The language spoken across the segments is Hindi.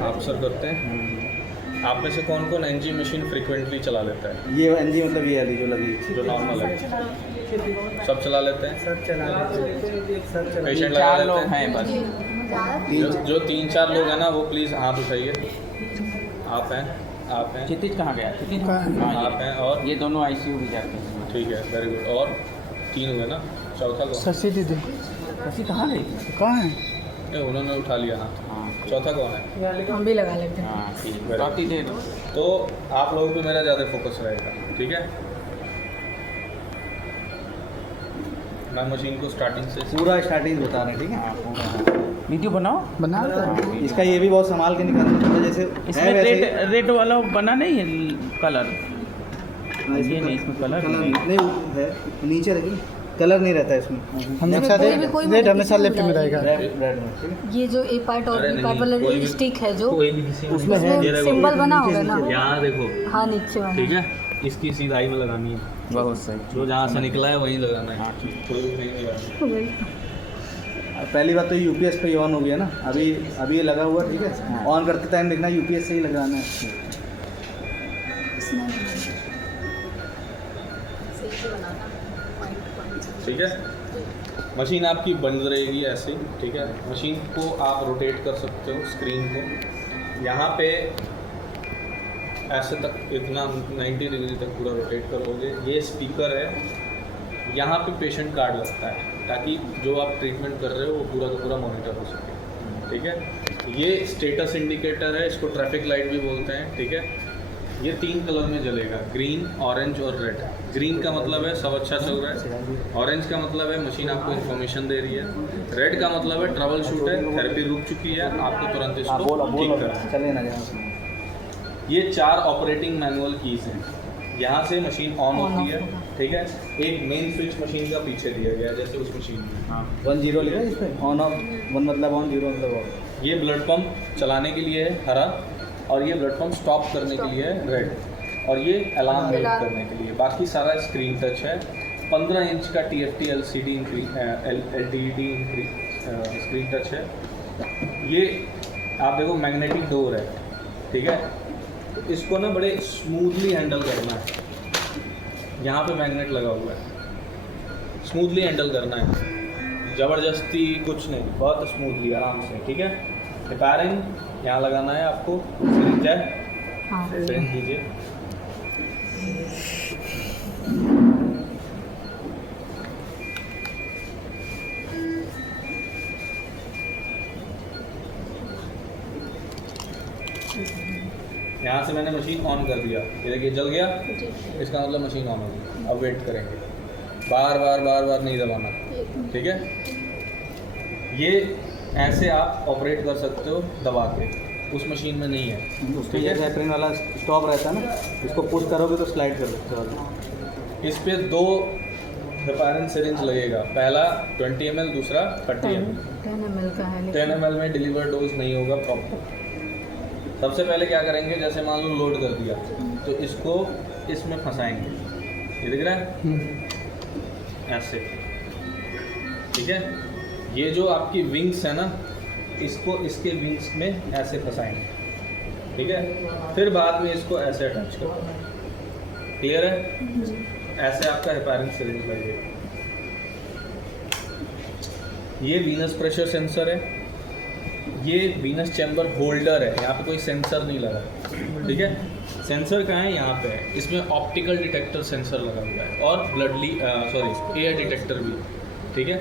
आप सर करते हैं। आप में से कौन कौन एनजी मशीन फ्रिक्वेंटली चला लेता है? ये एनजी मतलब ये वाली जो लगी, जो नॉर्मल है सब चला लेते हैं? सब चला लेते पेशेंट लगा लेते हैं बस। जो 3-4 लोग हैं ना वो प्लीज़ हाथ उठाइए। आप हैं क्षितिज कहाँ गया? क्षितिज आप हैं और ये दोनों आईसीयू भी जाते हैं। ठीक है, वेरी गुड। और 3 हुए ना, चौथा कौन? शशि दीदी शशि कहाँ गई? कहाँ है? नहीं, उन्होंने उठा लिया हाथ। हाँ चौथा कौन है? हम भी लगा लेते हैं। हाँ ठीक है, काफ़ी देर। तो आप लोगों पे मेरा ज़्यादा फोकस रहेगा, ठीक है। मैं मशीन को स्टार्टिंग से पूरा स्टार्टिंग बता रहे हैं, ठीक है। हाँ पूरा वीडियो बनाओ। बना दो। इसका ये भी बहुत संभाल के निकालना पड़ता है, जैसे इसमें है वैसे रेड वाला बना नहीं है कलर? हाँ, ये नहीं, इसमें कलर नहीं है, नीचे देखिए कलर नहीं रहता है इसमें। हमेशा रेट हमेशा लेफ्ट में रहेगा। रेड में, ठीक है। ये जो ए पार्ट और अरे बी पार्ट नहीं, वाला कोई भी- स्टिक है जो कोई भी किसी उसमें है, ये देखो, सिंबल बना होगा ना, यहाँ देखो, हाँ नीचे वाला। ठीक है। इसकी सीधाई में लगानी है, बहुत सही। जो जहाँ से निकला है वहीं लगाना है। हाँ ठीक। कोई भी नहीं लगाना। पहली बात तो यूपीएस पे ही ऑन हो गया ना, अभी ये लगा हुआ, ठीक है। ऑन करते टाइम देखना यूपीएस से ही लगाना है। ठीक है, मशीन आपकी बंद रहेगी ऐसे, ठीक है। मशीन को आप रोटेट कर सकते हो, स्क्रीन को यहाँ पे ऐसे तक इतना 90 डिग्री तक पूरा रोटेट कर लोगे। ये स्पीकर है, यहाँ पे पेशेंट कार्ड लगता है ताकि जो आप ट्रीटमेंट कर रहे हो वो पूरा का पूरा मॉनिटर हो सके, ठीक है। ये स्टेटस इंडिकेटर है, इसको ट्रैफिक लाइट भी बोलते हैं, ठीक है। ये 3 कलर में जलेगा, ग्रीन, ऑरेंज और रेड। ग्रीन का मतलब है सब अच्छा चल रहा है, ऑरेंज का मतलब है मशीन आपको इन्फॉर्मेशन दे रही है, रेड का मतलब है ट्रबल शूट है, थेरेपी रुक चुकी है, आपको तुरंत इसको ठीक करना है। चले ना जहाँ ये 4 ऑपरेटिंग मैनुअल कीज़ हैं, यहाँ से मशीन ऑन होती है, ठीक है। एक मेन स्विच मशीन का पीछे दिया गया है जैसे उस मशीन में। हाँ 10 लिखा है इस पर, ऑन ऑफ, 1 मतलब ऑन, 0 मतलब ऑफ। ये ब्लड पंप चलाने के लिए है हरा, और ये ब्लड पंप स्टॉप करने के लिए है रेड, और ये अलार्म मेक करने के लिए। बाकी सारा स्क्रीन टच है। 15 इंच का TFT LCD LED screen touch है। ये आप देखो मैग्नेटिक डोर है, ठीक है। तो इसको ना बड़े स्मूथली हैंडल करना है, यहाँ पे मैग्नेट लगा हुआ है, स्मूथली हैंडल करना है, ज़बरदस्ती कुछ नहीं, बहुत स्मूथली आराम से, ठीक है। रिपेयरिंग यहाँ लगाना है आपको, सिरिंज है, हाँ सिरिंज दीजिए। यहाँ से मैंने मशीन ऑन कर दिया, ये देखिए जल गया, इसका मतलब मशीन ऑन होगी। अब वेट करेंगे, बार बार नहीं दबाना, ठीक है। ये ऐसे आप ऑपरेट कर सकते हो दबा के, उस मशीन में नहीं है। उसके ये रेफरिंग वाला स्टॉप रहता है ना, इसको पुश करोगे तो स्लाइड कर सकते हो। इस पे 2 रिपेयरिंग सिरिंज लगेगा, पहला 20 ml, दूसरा 30 ml। 10 ml का है 10 ml में डिलीवर डोज नहीं होगा प्रॉपर। सबसे पहले क्या करेंगे, जैसे मान लो लोड कर दिया तो इसको इसमें फंसाएंगे, ये दिख रहा है ऐसे, ठीक है। ये जो आपकी विंग्स है ना, इसको इसके विंग्स में ऐसे फंसाएंगे, ठीक है। फिर बाद में इसको ऐसे अटैच करो, क्लियर है। ऐसे आपका रिपेयरिंग सिरिंज लगेगा। ये वीनस प्रेशर सेंसर है, ये वीनस चैम्बर होल्डर है, यहाँ पे कोई सेंसर नहीं लगा, ठीक है। सेंसर कहाँ है, यहाँ पे है। इसमें ऑप्टिकल डिटेक्टर सेंसर लगा हुआ है और एयर डिटेक्टर भी, ठीक है।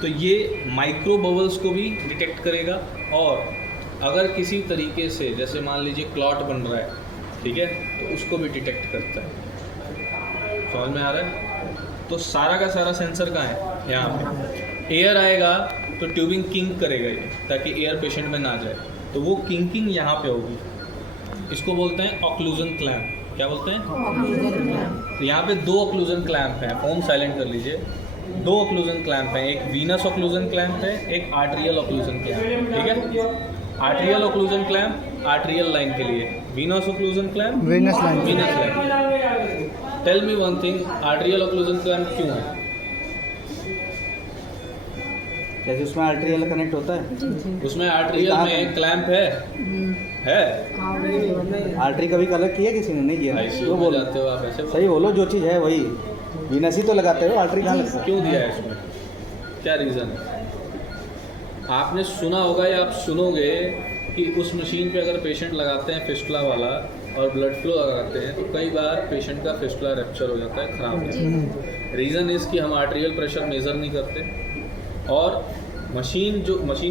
तो ये माइक्रो बबल्स को भी डिटेक्ट करेगा, और अगर किसी तरीके से जैसे मान लीजिए क्लॉट बन रहा है, ठीक है, तो उसको भी डिटेक्ट करता है। समझ में आ रहा है? तो सारा का सारा सेंसर कहाँ है, यहाँ पे। एयर आएगा तो ट्यूबिंग किंक करेगा ये, ताकि एयर पेशेंट में ना जाए, तो वो किंकिंग यहाँ पे होगी। इसको बोलते हैं ऑक्लूजन क्लैंप। क्या बोलते हैं? तो यहाँ पे 2 ऑक्लूजन क्लैंप हैं, फोन साइलेंट कर लीजिए। 2 ऑक्लूजन क्लैंप हैं, एक वीनस ऑक्लूजन क्लैंप है, एक आर्टेरियल ऑक्लूजन क्लैंप, ठीक है। Arterial occlusion clamp arterial line के लिए, venous occlusion clamp venous line. Venous line. Tell me one thing, arterial occlusion clamp क्यों है? जैसे उसमें आर्टेरियल कनेक्ट होता है, जी जी उसमें आर्टेरियल में एक क्लैंप है हाँ वही आर्टरी कभी कलर किया किसी ने? नहीं किया। आईसीयू तो में बोलो, जाते हो आप ऐसे सही बोलो, जो चीज़ है वही। वीनस ही तो लगाते हो, आर्टरी कहाँ लगता है? क्यों दिया है इसमें? क्या रीज़न है? आपने सुना होगा या आप सुनोगे कि उस मशीन पे अगर पेशेंट लगाते हैं फिस्टुला वाला और ब्लड फ्लो लगाते हैं तो कई बार पेशेंट का फिस्टुला रप्चर हो जाता है, ख़राब हो जाता है। रीज़न इज़ कि हम आर्टेरियल प्रेशर मेज़र नहीं करते और मशीन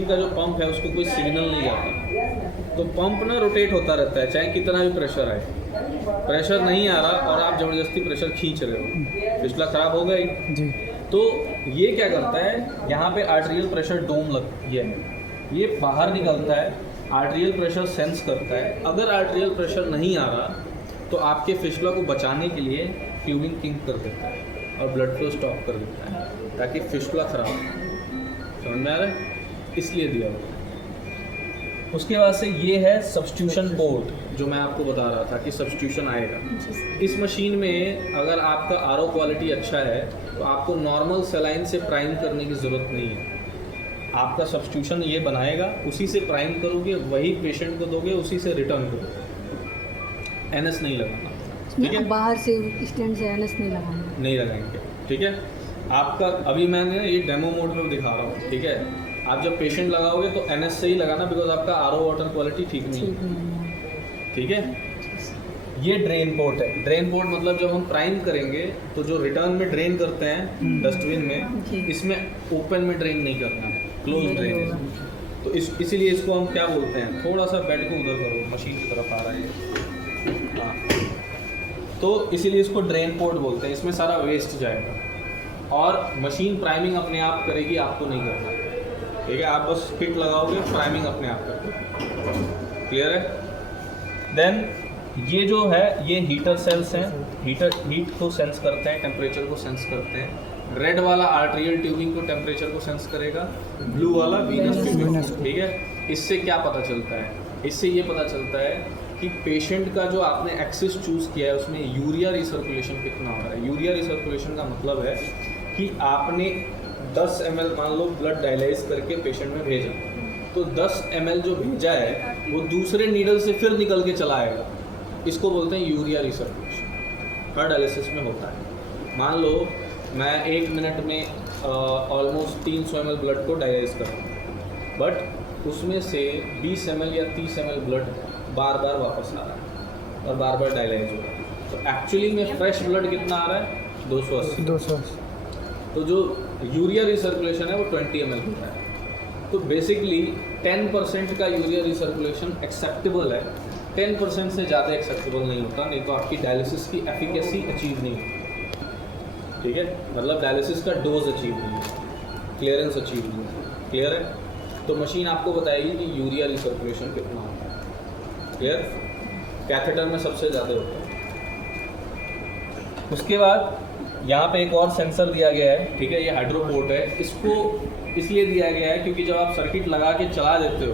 का जो पंप है उसको कोई सिग्नल नहीं जाता, तो पंप ना रोटेट होता रहता है चाहे कितना भी प्रेशर आए। प्रेशर नहीं आ रहा और आप ज़बरदस्ती प्रेशर खींच रहे हो, फिस्टुला ख़राब होगा ही। जी तो ये क्या करता है, यहाँ पे आर्टेरियल प्रेशर डोम ये बाहर निकलता है, आर्टेरियल प्रेशर सेंस करता है। अगर आर्टेरियल प्रेशर नहीं आ रहा तो आपके फिस्टुला को बचाने के लिए ट्यूबिंग किंक कर देता है और ब्लड फ्लो स्टॉप कर देता है ताकि फिस्टुला ख़राब हो। समझ में आ रहा है? इसलिए दिया हुआ। उसके बाद से ये है सब्स्टिट्यूशन पोर्ट, जो मैं आपको बता रहा था कि सब्स्टिट्यूशन आएगा। इस मशीन में अगर आपका आरओ क्वालिटी अच्छा है तो आपको नॉर्मल सलाइन से प्राइम करने की ज़रूरत नहीं है। आपका सब्स्टिट्यूशन ये बनाएगा, उसी से प्राइम करोगे, वही पेशेंट को दोगे, उसी से रिटर्न करोगे। एनएस नहीं लगाना, ठीक है? बाहर से स्टैंड से एनएस नहीं लगाना, नहीं लगाएंगे, ठीक है? आपका अभी मैंने ये डेमो मोड में दिखा रहा हूँ, ठीक है? आप जब पेशेंट लगाओगे तो एनएस से ही लगाना, बिकॉज आपका आरओ वाटर क्वालिटी ठीक नहीं ठीक है, नहीं है। ठीक है? ये ड्रेन पोर्ट है। ड्रेन पोर्ट मतलब जब हम प्राइम करेंगे तो जो रिटर्न में ड्रेन करते हैं डस्टबिन में, जी। इसमें ओपन में ड्रेन नहीं करना है, क्लोज नहीं ड्रेन होगा। है। तो इसीलिए इसको हम क्या बोलते हैं, थोड़ा सा बेड को उधर करो, मशीन की तरफ आ रहा है, हाँ, तो इसीलिए इसको ड्रेन पोर्ट बोलते हैं। इसमें सारा वेस्ट जाएगा और मशीन प्राइमिंग अपने आप करेगी, आपको नहीं करना, ठीक है? आप बस किट लगाओगे, प्राइमिंग अपने आप करेगी। क्लियर है? देन ये जो है ये हीटर सेल्स हैं, हीट को सेंस करते हैं, टेम्परेचर को सेंस करते हैं। रेड वाला आर्टेरियल ट्यूबिंग को टेम्परेचर को सेंस करेगा, ब्लू वाला वीनस ट्यूबिंग, ठीक है? इससे क्या पता चलता है? इससे ये पता चलता है कि पेशेंट का जो आपने एक्सिस चूज़ किया है उसमें यूरिया रिसर्कुलेशन कितना हो रहा है। यूरिया रिसर्कुलेशन का मतलब है कि आपने 10 ml मान लो ब्लड डायलाइज करके पेशेंट में भेजा, तो 10 ml जो भेजा है वो दूसरे नीडल से फिर निकल के चला आएगा। इसको बोलते हैं यूरिया रिसर्कुलेशन, हर डायलिसिस में होता है। मान लो मैं 1 मिनट में ऑलमोस्ट 300 ml ब्लड को डायलाइज कर रहा हूँ, बट उसमें से 20 ml या 30 ml ब्लड बार बार वापस आ रहा है और बार बार डायलाइज हो रहा है। तो एक्चुअली में फ्रेश ब्लड कितना आ रहा है? 280। 200 तो जो यूरिया रिसर्कुलेशन है वो 20 ml होता है। तो बेसिकली 10% का यूरिया रिसर्कुलेशन एक्सेप्टेबल है, 10% से ज़्यादा एक्सेप्टेबल नहीं होता, नहीं तो आपकी डायलिसिस की एफिकेसी अचीव नहीं होती, ठीक है? मतलब डायलिसिस का डोज अचीव नहीं है, क्लियरेंस अचीव नहीं है। क्लियर है? तो मशीन आपको बताएगी कि यूरिया रिसर्कुलेशन कितना होता है। क्लियर? कैथेटर में सबसे ज़्यादा होता है। उसके बाद यहाँ पे एक और सेंसर दिया गया है, ठीक है? ये हाइड्रोपोर्ट है। इसको इसलिए दिया गया है क्योंकि जब आप सर्किट लगा के चला देते हो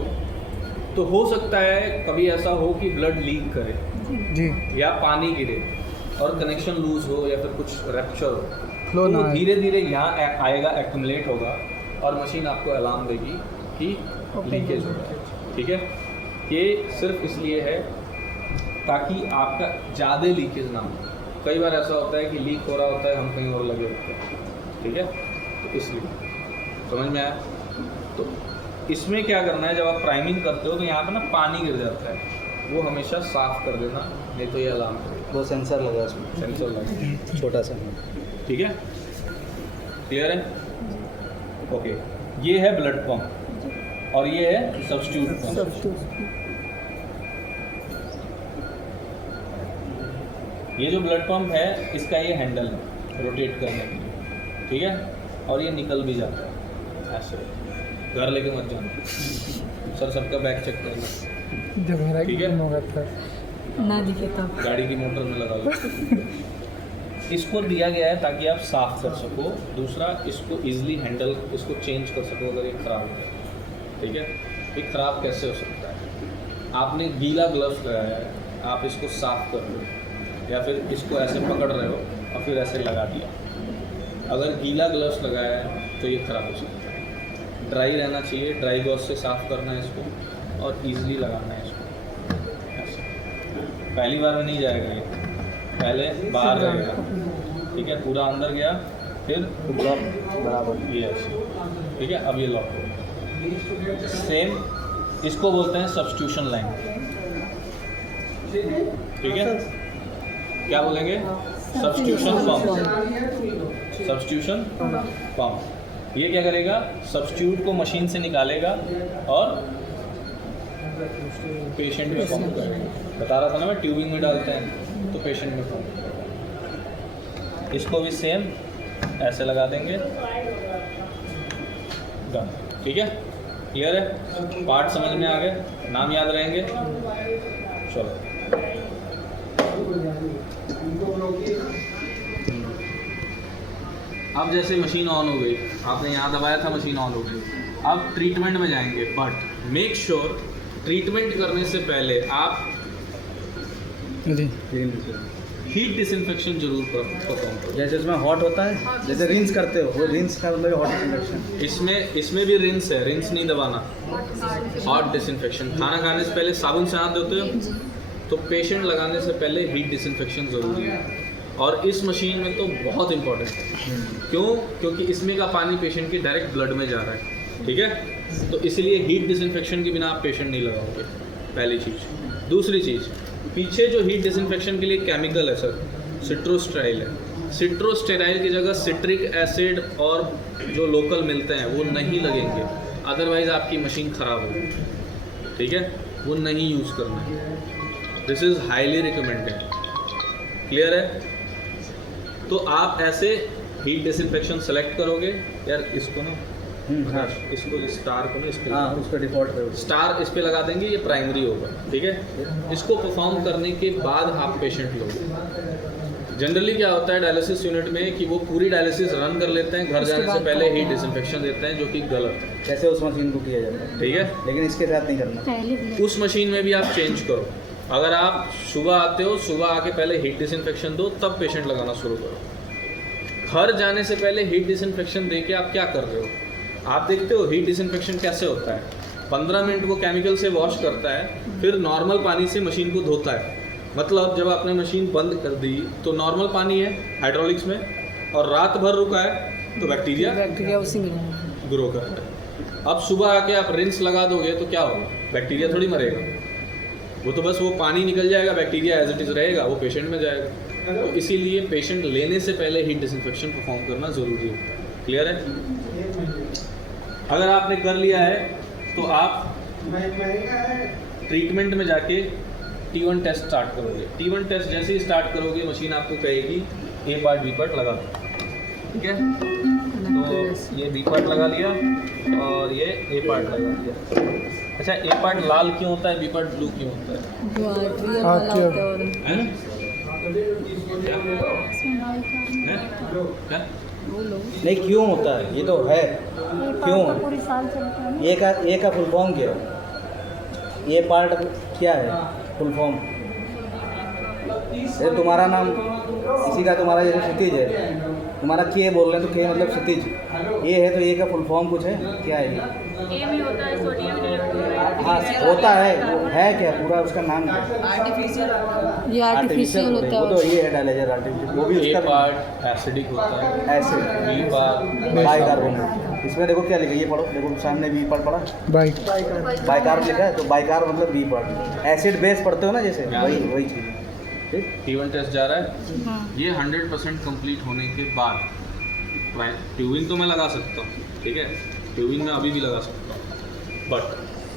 तो हो सकता है कभी ऐसा हो कि ब्लड लीक करे जी या पानी गिरे और कनेक्शन लूज हो या फिर कुछ रैप्चर हो, फ्लो तो ना वो आए। धीरे धीरे यहाँ आएगा, एक्यूमुलेट होगा और मशीन आपको अलार्म देगी कि लीकेज हो रहा है, ठीक है? ये सिर्फ इसलिए है ताकि आपका ज़्यादा लीकेज ना हो। कई बार ऐसा होता है कि लीक हो रहा होता है, हम कहीं और लगे होते हैं, ठीक है? तो इसलिए समझ में आया? तो इसमें क्या करना है, जब आप प्राइमिंग करते हो तो यहाँ पे ना पानी गिर जाता है, वो हमेशा साफ़ कर देना, नहीं तो ये अलार्म करेगा। वो सेंसर लगा उसमें, सेंसर लगा, छोटा सा। ठीक है? क्लियर है? ओके, ये है ब्लड पंप और ये है सब्स्टिट्यूट पंप। ये जो ब्लड पंप है इसका ये हैंडल है रोटेट करने के लिए, ठीक है? और ये निकल भी जाता है ऐसे, घर लेके मत जाना सर, सबका बैग चेक करना, जब मेरा ठीक है? होगा तब ना दिखे तब गाड़ी की मोटर में लगा लो। इसको दिया गया है ताकि आप साफ़ कर सको, दूसरा इसको इजीली हैंडल, इसको चेंज कर सको अगर ये ख़राब हो जाए, ठीक है? ये ख़राब कैसे हो सकता है? आपने गीला ग्लव्स लगाया है, आप इसको साफ़ कर लो या फिर इसको ऐसे पकड़ रहे हो और फिर ऐसे लगा दिया। अगर गीला ग्लव्स लगाया है तो ये ख़राब हो सकता है, ड्राई रहना चाहिए, ड्राई गॉस से साफ़ करना है इसको और इजीली लगाना है इसको ऐसे। पहली बार में नहीं जाएगा ये, पहले बाहर रहेगा, ठीक है, पूरा अंदर गया, फिर लॉक बराबर। ये ऐसे, ठीक है। अब ये लॉक हो गया। सेम इसको बोलते हैं सब्स्टिट्यूशन लाइन, ठीक है। क्या बोलेंगे? Substitution pump. सब्स्टिट्यूशन पंप ये क्या करेगा? सब्स्टिट्यूट को मशीन से निकालेगा और पेशेंट में पंप करेगा। बता रहा था ना मैं, ट्यूबिंग में डालते हैं तो पेशेंट में पंप करेगा। इसको भी सेम ऐसे लगा देंगे, डन, ठीक है। क्लियर है? पार्ट समझ में आ गए, नाम याद रहेंगे। चलो अब जैसे मशीन ऑन हो गई, आपने यहाँ दबाया था, मशीन ऑन हो गई। अब ट्रीटमेंट में जाएंगे, बट मेक श्योर ट्रीटमेंट करने से पहले आप जी हीट डिसइंफेक्शन जरूर परफॉर्म करो। जैसे इसमें हॉट होता है, जैसे रिंस करते हो, वो रिंस का मतलब हॉट डिसइंफेक्शन। इसमें भी रिंस है, रिंस नहीं दबाना, हॉट डिसइंफेक्शन। खाना खाने से पहले साबुन से हाथ धोते हो, तो पेशेंट लगाने से पहले हीट डिसइंफेक्शन ज़रूरी है। और इस मशीन में तो बहुत इंपॉर्टेंट है। क्यों? क्योंकि इसमें का पानी पेशेंट के डायरेक्ट ब्लड में जा रहा है, ठीक है। तो इसलिए हीट डिसइंफेक्शन के बिना आप पेशेंट नहीं लगाओगे, पहली चीज़। दूसरी चीज़, पीछे जो हीट डिसइंफेक्शन के लिए केमिकल है सर, सिट्रोस्टेराइल है। सिट्रोस्टेराइल की जगह सिट्रिक एसिड और जो लोकल मिलते हैं वो नहीं लगेंगे, अदरवाइज़ आपकी मशीन ख़राब होगी, ठीक है। वो नहीं यूज़ करना है, this is highly recommended. Clear है? तो आप ऐसे हीट डिसइंफेक्शन सेलेक्ट करोगे यार, इसको ना हाँ इसको स्टार को ना इस पे हाँ, उसका डिफ़ॉल्ट है। स्टार इस पे लगा देंगे, ये प्राइमरी होगा, ठीक है। इसको परफॉर्म करने के बाद आप पेशेंट लोगे। जनरली क्या होता है डायलिसिस यूनिट में कि वो पूरी डायलिसिस रन कर लेते हैं, घर जाने से पहले हीट डिसइंफेक्शन देते हैं, जो कि गलत है, कैसे उस मशीन को किया जाता है, ठीक है। लेकिन इसके साथ नहीं करना। पहले भी उस मशीन में भी आप चेंज करो। अगर आप सुबह आते हो, सुबह आके पहले हीट डिसइंफेक्शन दो, तब पेशेंट लगाना शुरू करो। घर जाने से पहले हीट डिसइंफेक्शन दे के आप क्या कर रहे हो? आप देखते हो हीट डिसइंफेक्शन कैसे होता है। 15 मिनट वो केमिकल से वॉश करता है, फिर नॉर्मल पानी से मशीन को धोता है। मतलब जब आपने मशीन बंद कर दी तो नॉर्मल पानी है हाइड्रोलिक्स में, और रात भर रुका है तो बैक्टीरिया उसी में ग्रो करता है। अब सुबह आके आप रिंस लगा दोगे तो क्या होगा? बैक्टीरिया थोड़ी मरेगा, वो तो बस वो पानी निकल जाएगा, बैक्टीरिया एज इट इज़ रहेगा, वो पेशेंट में जाएगा। तो इसीलिए पेशेंट लेने से पहले हीट डिसइंफेक्शन परफॉर्म करना ज़रूरी है। क्लियर है? अगर आपने कर लिया है तो आप ट्रीटमेंट में जाके T1 टेस्ट स्टार्ट करोगे। T1 टेस्ट जैसे ही स्टार्ट करोगे, मशीन आपको कहेगी A पार्ट B पार्ट लगा दो, ठीक है। तो ये B पार्ट लगा लिया और ये A पार्ट लगा लिया। अच्छा, A पार्ट लाल क्यों होता है, B पार्ट ब्लू क्यों होता है? जो आर्ट्रियल वाला होता है और हैं? क्या? वो लोग नहीं, क्यों होता है ये तो है, क्यों? पूरी साल चलता है ना। ए का फुल फॉर्म क्या है? ये पार्ट क्या है फुल फॉर्म? जैसे तुम्हारा नाम इसी का, तुम्हारा जैसे क्षितिज है, तुम्हारा के बोल रहे हैं तो के मतलब क्षितिज, ये है तो ये का फुल फॉर्म कुछ है, क्या है ये? ए में होता है सोडियम हाँ होता है, वो है क्या पूरा उसका नाम क्या है? ये आर्टिफिशियल होता वो तो है। ये है डायलेजर आर्टिफिशियल, वो भी A उसका पार्ट एसिडिक होता है, ऐसे B पार्ट बाइकार्बोनेट। इसमें देखो क्या लिखा है, ये पढ़ो, देखो सामने बी पार्ट पढ़ा, बाइक बाइकार्ब लिखा है, तो बाइकार्ब मतलब बी पार्ट। एसिड बेस पढ़ते हो ना जैसे, वही चीज़ है, ठीक। T1 टेस्ट जा रहा है। हाँ। ये 100% कंप्लीट होने के बाद ट्यूबिंग तो मैं लगा सकता हूँ, ठीक है, ट्यूबिंग में अभी भी लगा सकता हूँ, बट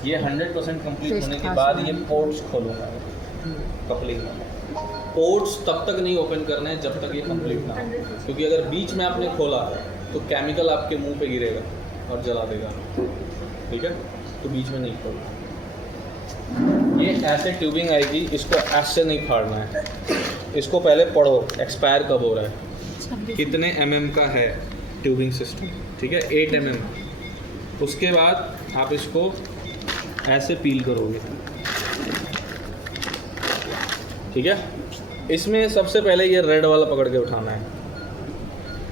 ये 100% कंप्लीट होने के बाद ये पोर्ट्स खोलूँगा कपलिंग में। पोर्ट्स तब तक नहीं ओपन करने हैं जब तक ये कंप्लीट ना हो, क्योंकि अगर बीच में आपने खोला तो केमिकल आपके मुंह पे गिरेगा और जला देगा, ठीक है। तो बीच में नहीं खोलना। ये ऐसे ट्यूबिंग आएगी, इसको ऐसे नहीं फाड़ना है, इसको पहले पढ़ो एक्सपायर कब हो रहा है, कितने mm का है ट्यूबिंग सिस्टम, ठीक है, 8 mm। उसके बाद आप इसको ऐसे पील करोगे, ठीक है। इसमें सबसे पहले ये रेड वाला पकड़ के उठाना है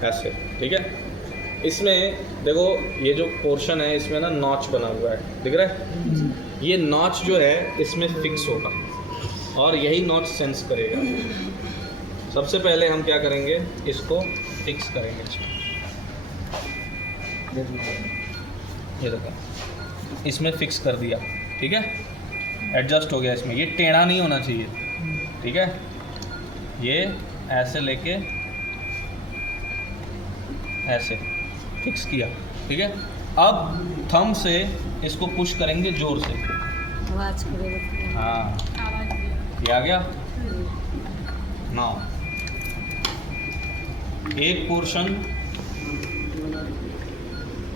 ऐसे, ठीक है। इसमें देखो ये जो पोर्शन है इसमें ना नॉच बना हुआ है, दिख रहा है? ये नॉच जो है इसमें फिक्स होगा और यही नॉच सेंस करेगा। सबसे पहले हम क्या करेंगे, इसको फिक्स करेंगे। ये देखो इसमें फिक्स कर दिया, ठीक है, एडजस्ट हो गया इसमें। ये टेढ़ा नहीं होना चाहिए, ठीक है। ये ऐसे लेके ऐसे फिक्स किया, ठीक है। अब थंब से इसको पुश करेंगे जोर से। आवाज करेगा। हाँ, आवाज दिया। ये आ गया। नाउ एक पोर्शन,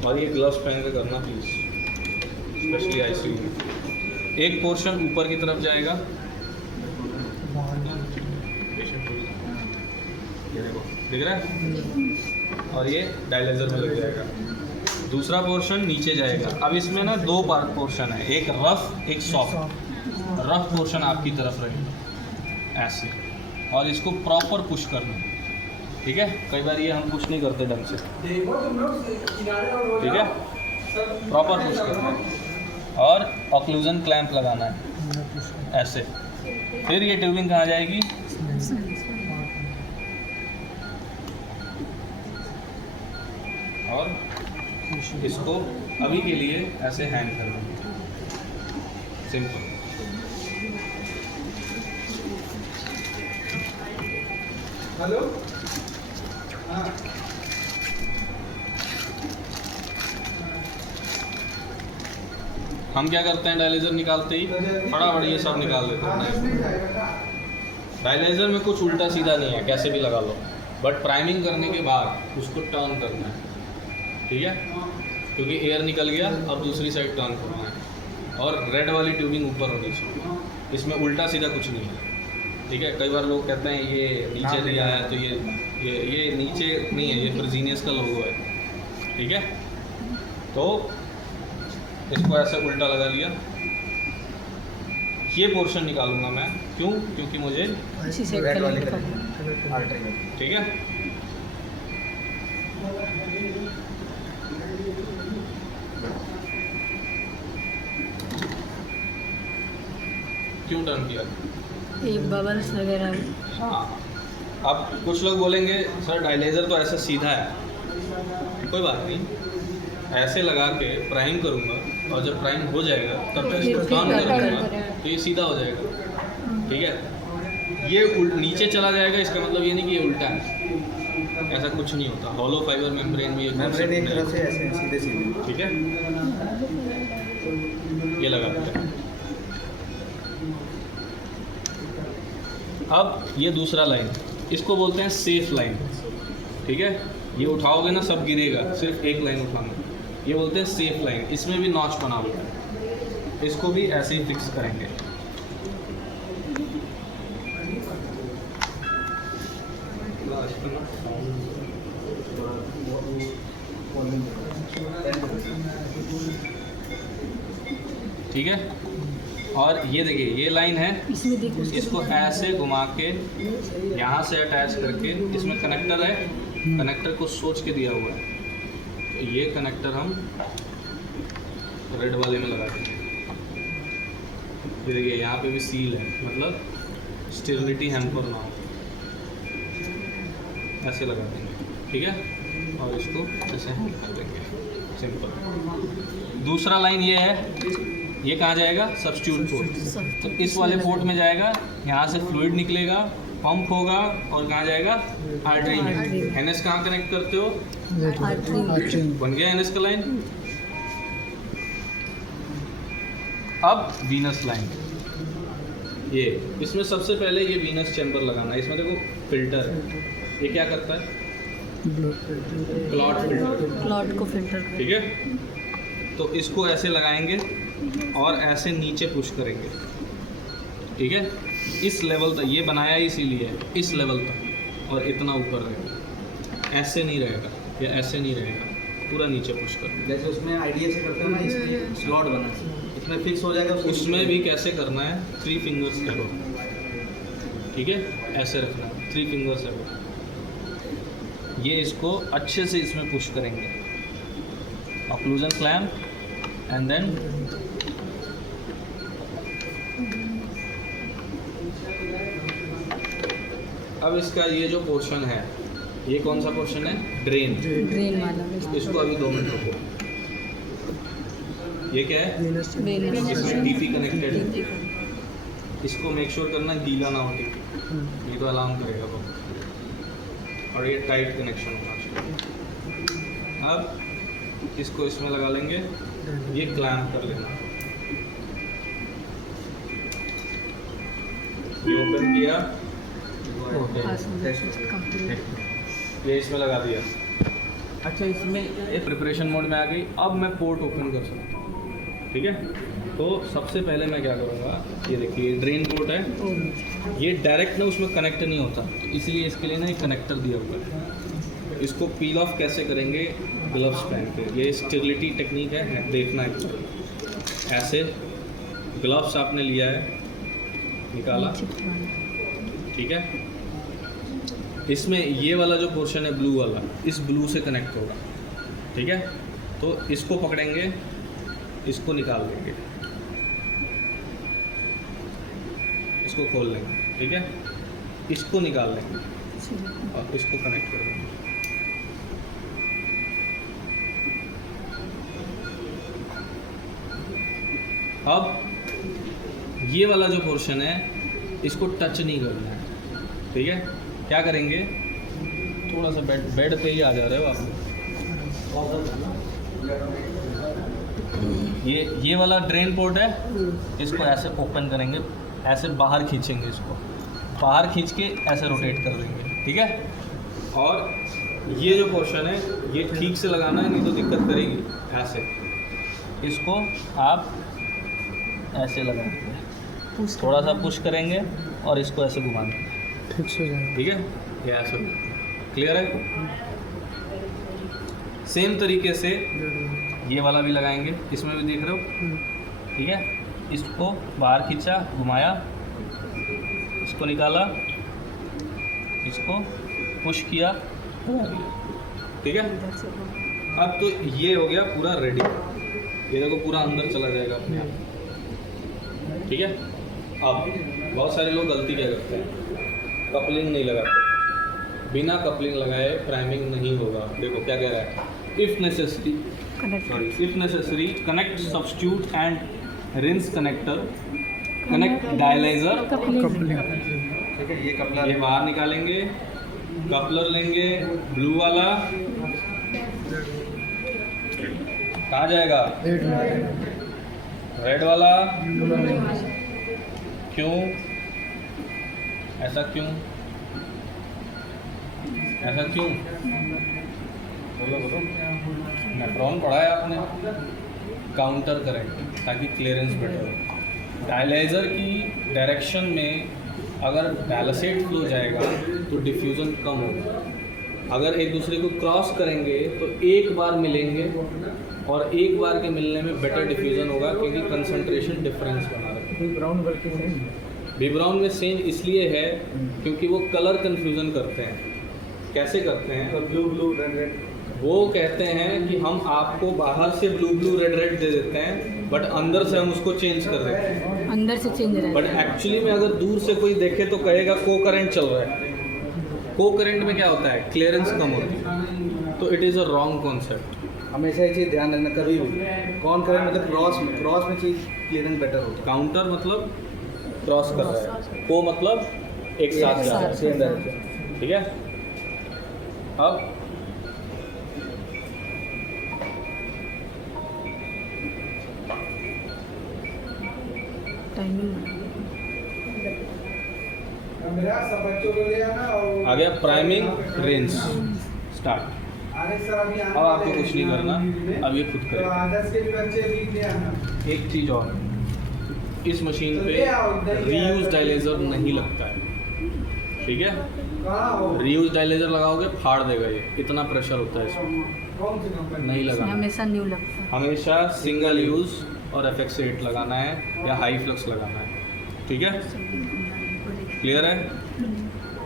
और ये ग्लव्स पहन के करना प्लीज, स्पेशली आईसीयू में। एक पोर्शन ऊपर की तरफ जाएगा, ये देखो दिख रहा है, और ये डायलाइजर में लग जाएगा। दूसरा पोर्शन नीचे जाएगा। अब इसमें ना दो पार्ट पोर्शन है, एक रफ एक सॉफ्ट। रफ पोर्शन आपकी तरफ रहेगा ऐसे, और इसको प्रॉपर पुश करना, ठीक है। कई बार ये हम पुश नहीं करते ढंग से, ठीक है। प्रॉपर पुश करना है और ऑक्लूजन क्लैंप लगाना है ऐसे। फिर ये ट्यूबिंग कहाँ जाएगी, और इसको अभी के लिए ऐसे हैंग कर देंगे, सिंपल। हेलो, हम क्या करते हैं, डायलाइजर निकालते ही फटाफट ये सब निकाल देते हैं। डायलाइजर में कुछ उल्टा सीधा नहीं है, कैसे भी लगा लो, बट प्राइमिंग करने के बाद उसको टर्न करना है, ठीक है, क्योंकि एयर निकल गया। अब दूसरी साइड टर्न करना है, और रेड वाली ट्यूबिंग ऊपर होनी चाहिए। इसमें उल्टा सीधा कुछ नहीं है, ठीक है। कई बार लोग कहते हैं ये नीचे दिया है तो ये नीचे नहीं है, ये फ्रेजीनियस का लोगो है, ठीक है। तो इसको ऐसे उल्टा लगा लिया। ये पोर्शन निकालूंगा मैं, क्यों? क्योंकि मुझे इसी से रेड वाले करेंगे। ठीक है। क्यों टर्न किया? ये बबल्स वगैरह। हाँ, अब कुछ लोग बोलेंगे सर डायलाइजर तो ऐसा सीधा है। कोई बात नहीं, ऐसे लगा के प्राइम करूँगा, और जब प्राइम हो जाएगा तब तक इसको टर्न करूँगा तो ये सीधा हो जाएगा, ठीक है। ये नीचे चला जाएगा, इसका मतलब ये नहीं कि ये उल्टा है, ऐसा कुछ नहीं होता। हॉलो फाइबर मेम्ब्रेन भी मेम्ब्रेन एक तरफ से ऐसे सीधे सीधे, ठीक है। ये लगा देते हैं। अब ये दूसरा लाइन, इसको बोलते हैं सेफ लाइन, ठीक है। ये उठाओगे ना सब गिरेगा, सिर्फ एक लाइन उठाना, ये बोलते हैं सेफ लाइन। इसमें भी नॉच बना हुआ है, इसको भी ऐसे ही फिक्स करेंगे। ठीक है, और ये देखिए ये लाइन है, इसमें देखो इसको ऐसे घुमा के यहाँ से अटैच करके, इसमें कनेक्टर है, कनेक्टर को सोच के दिया हुआ है। तो ये कनेक्टर हम रेड वाले में लगा देंगे। ये देखिए यहाँ पे भी सील है, मतलब स्टेबिलिटी हैम्पर ना हो, ऐसे लगा देंगे, ठीक है। और इसको ऐसे हैंग कर देंगे, सिंपल। दूसरा लाइन ये है, ये कहाँ जाएगा, सब्स्टिट्यूट पोर्ट। तो इस वाले पोर्ट में जाएगा, यहाँ से फ्लूइड निकलेगा, पंप होगा, और कहाँ जाएगा, आर्टरी में। एनएस कहाँ कनेक्ट करते हो, आर्टरी। बन गया एनएस का लाइन। अब वीनस लाइन, ये इसमें सबसे पहले ये वीनस चैम्बर लगाना है। इसमें देखो फिल्टर है, ये क्या करता है, क्लॉट फिल्टर, क्लॉट को फिल्टर कर। ठीक है। तो इसको ऐसे लगाएंगे और ऐसे नीचे पुश करेंगे, ठीक है। इस लेवल तक ये बनाया इसीलिए, इस लेवल तक, और इतना ऊपर रहेगा, ऐसे नहीं रहेगा, या ऐसे नहीं रहेगा, पूरा नीचे पुश कर। जैसे उसमें आईडीए से करते हो ना, इसमें स्लॉट बना है, इसमें फिक्स हो जाएगा। उसमें भी कैसे करना है, 3 फिंगर्स करो, ठीक है, ऐसे रखना है, 3 फिंगर्स करो, ये इसको अच्छे से इसमें पुश करेंगे, ऑक्लूजन क्लैम्प एंड देन अब इसका ये जो पोर्शन है, ये कौन सा पोर्शन है? ड्रेन। ग्रीन वाला इसको अभी 2 मिनट रुको। ये क्या है? वेनस इसमें डीपी कनेक्टेड है। इसको मेक श्योर करना गीला ना हो, ठीक? ये तो अलार्म करेगा वो। और ये टाइट कनेक्शन होना चाहिए। अब इसको इसमें लगा लेंगे, ये क्लैम्प कर लेना। ये ओपन किया, ये इसमें लगा दिया। अच्छा, इसमें एक प्रिपरेशन मोड में आ गई। अब मैं पोर्ट ओपन कर सकता हूँ, ठीक है? तो सबसे पहले मैं क्या करूँगा, ये देखिए ड्रेन पोर्ट है, ये डायरेक्ट ना उसमें कनेक्ट नहीं होता, तो इसलिए इसके लिए ना एक कनेक्टर दिया हुआ है। इसको पील ऑफ कैसे करेंगे? ग्लव्स पहन के। ये स्टेरिलिटी टेक्निक है, देखना है। ऐसे ग्लव्स आपने लिया है, निकाला, ठीक है? इसमें ये वाला जो पोर्शन है ब्लू वाला, इस ब्लू से कनेक्ट होगा, ठीक है? तो इसको पकड़ेंगे, इसको निकाल देंगे, इसको खोल लेंगे, ठीक है? इसको निकाल लेंगे और इसको कनेक्ट कर देंगे। अब ये वाला जो पोर्शन है, इसको टच नहीं करना है, ठीक है? क्या करेंगे, थोड़ा सा बेड पे ही आ जा रहे हो आप। ये वाला ड्रेन पोर्ट है, इसको ऐसे ओपन करेंगे, ऐसे बाहर खींचेंगे, इसको बाहर खींच के ऐसे रोटेट कर देंगे, ठीक है? और ये जो पोर्शन है, ये ठीक से लगाना है, नहीं तो दिक्कत करेगी। ऐसे इसको आप ऐसे लगाएंगे, थोड़ा सा पुश करेंगे और इसको ऐसे घुमा देंगे, ठीक से जाएगा। ठीक है? ये ऐसे क्लियर है? सेम तरीके से ये वाला भी लगाएंगे, इसमें भी देख रहे हो, ठीक है? इसको बाहर खींचा, घुमाया, इसको निकाला, इसको पुश किया, ठीक है? अब तो ये हो गया पूरा रेडी। ये देखो पूरा अंदर चला जाएगा अपने आप, ठीक है? अब बहुत सारे लोग गलती क्या करते हैं, कपलिंग नहीं लगाते। बिना कपलिंग लगाए प्राइमिंग नहीं होगा। देखो क्या कह रहा है, if necessary connect substitute and rinse connector, connect dialyser, ठीक है? ये कपलर, ये बाहर निकालेंगे, कपलर लेंगे ब्लू वाला, कहाँ जाएगा? रेड वाला। क्यों ऐसा, क्यों ऐसा, क्यों? बोलो बोलो। मैट्रॉन पढ़ा है आपने? काउंटर करेंट, ताकि क्लियरेंस बेटर हो। डायलाइजर की डायरेक्शन में अगर डायलासेट फ्लो जाएगा तो डिफ्यूज़न कम होगा। अगर एक दूसरे को क्रॉस करेंगे तो एक बार मिलेंगे, और एक बार के मिलने में बेटर डिफ्यूज़न होगा, क्योंकि कंसंट्रेशन डिफरेंस बना रहा है। बी ब्राउन में सेम इसलिए है क्योंकि वो कलर कन्फ्यूज़न करते हैं। कैसे करते हैं? Blue blue red red. वो कहते हैं कि हम आपको बाहर से ब्लू ब्लू रेड रेड दे देते हैं, बट अंदर से हम उसको चेंज कर देते हैं। अंदर से चेंज रहता बट एक्चुअली में अगर दूर से कोई देखे तो कहेगा को करंट चल रहा है। को करंट में क्या होता है? क्लियरेंस कम होती है। तो it is a wrong concept. हमेशा ये चीज़ ध्यान रखना, कभी भी कौन करे मतलब क्रॉस में चीज़ क्लियरेंस बेटर होता है। काउंटर मतलब क्रॉस कर रहा है, को मतलब एक साथ जा रहा है, सेम डायरेक्शन, ठीक है? अब टाइमिंग आ गया प्राइमिंग रेंज स्टार्ट। अब आपको कुछ नहीं करना, अब ये खुद करेगा। एक चीज़ और, इस मशीन पे रीयूज डायलेजर नहीं लगता है, ठीक है? रीयूज डायलेजर लगाओगे फाड़ देगा, ये इतना प्रेशर होता है इसमें, नहीं लगाना। हमेशा न्यू लगता है। हमेशा सिंगल यूज़ और FX8 लगाना है या हाई फ्लक्स लगाना है, ठीक है? क्लियर है?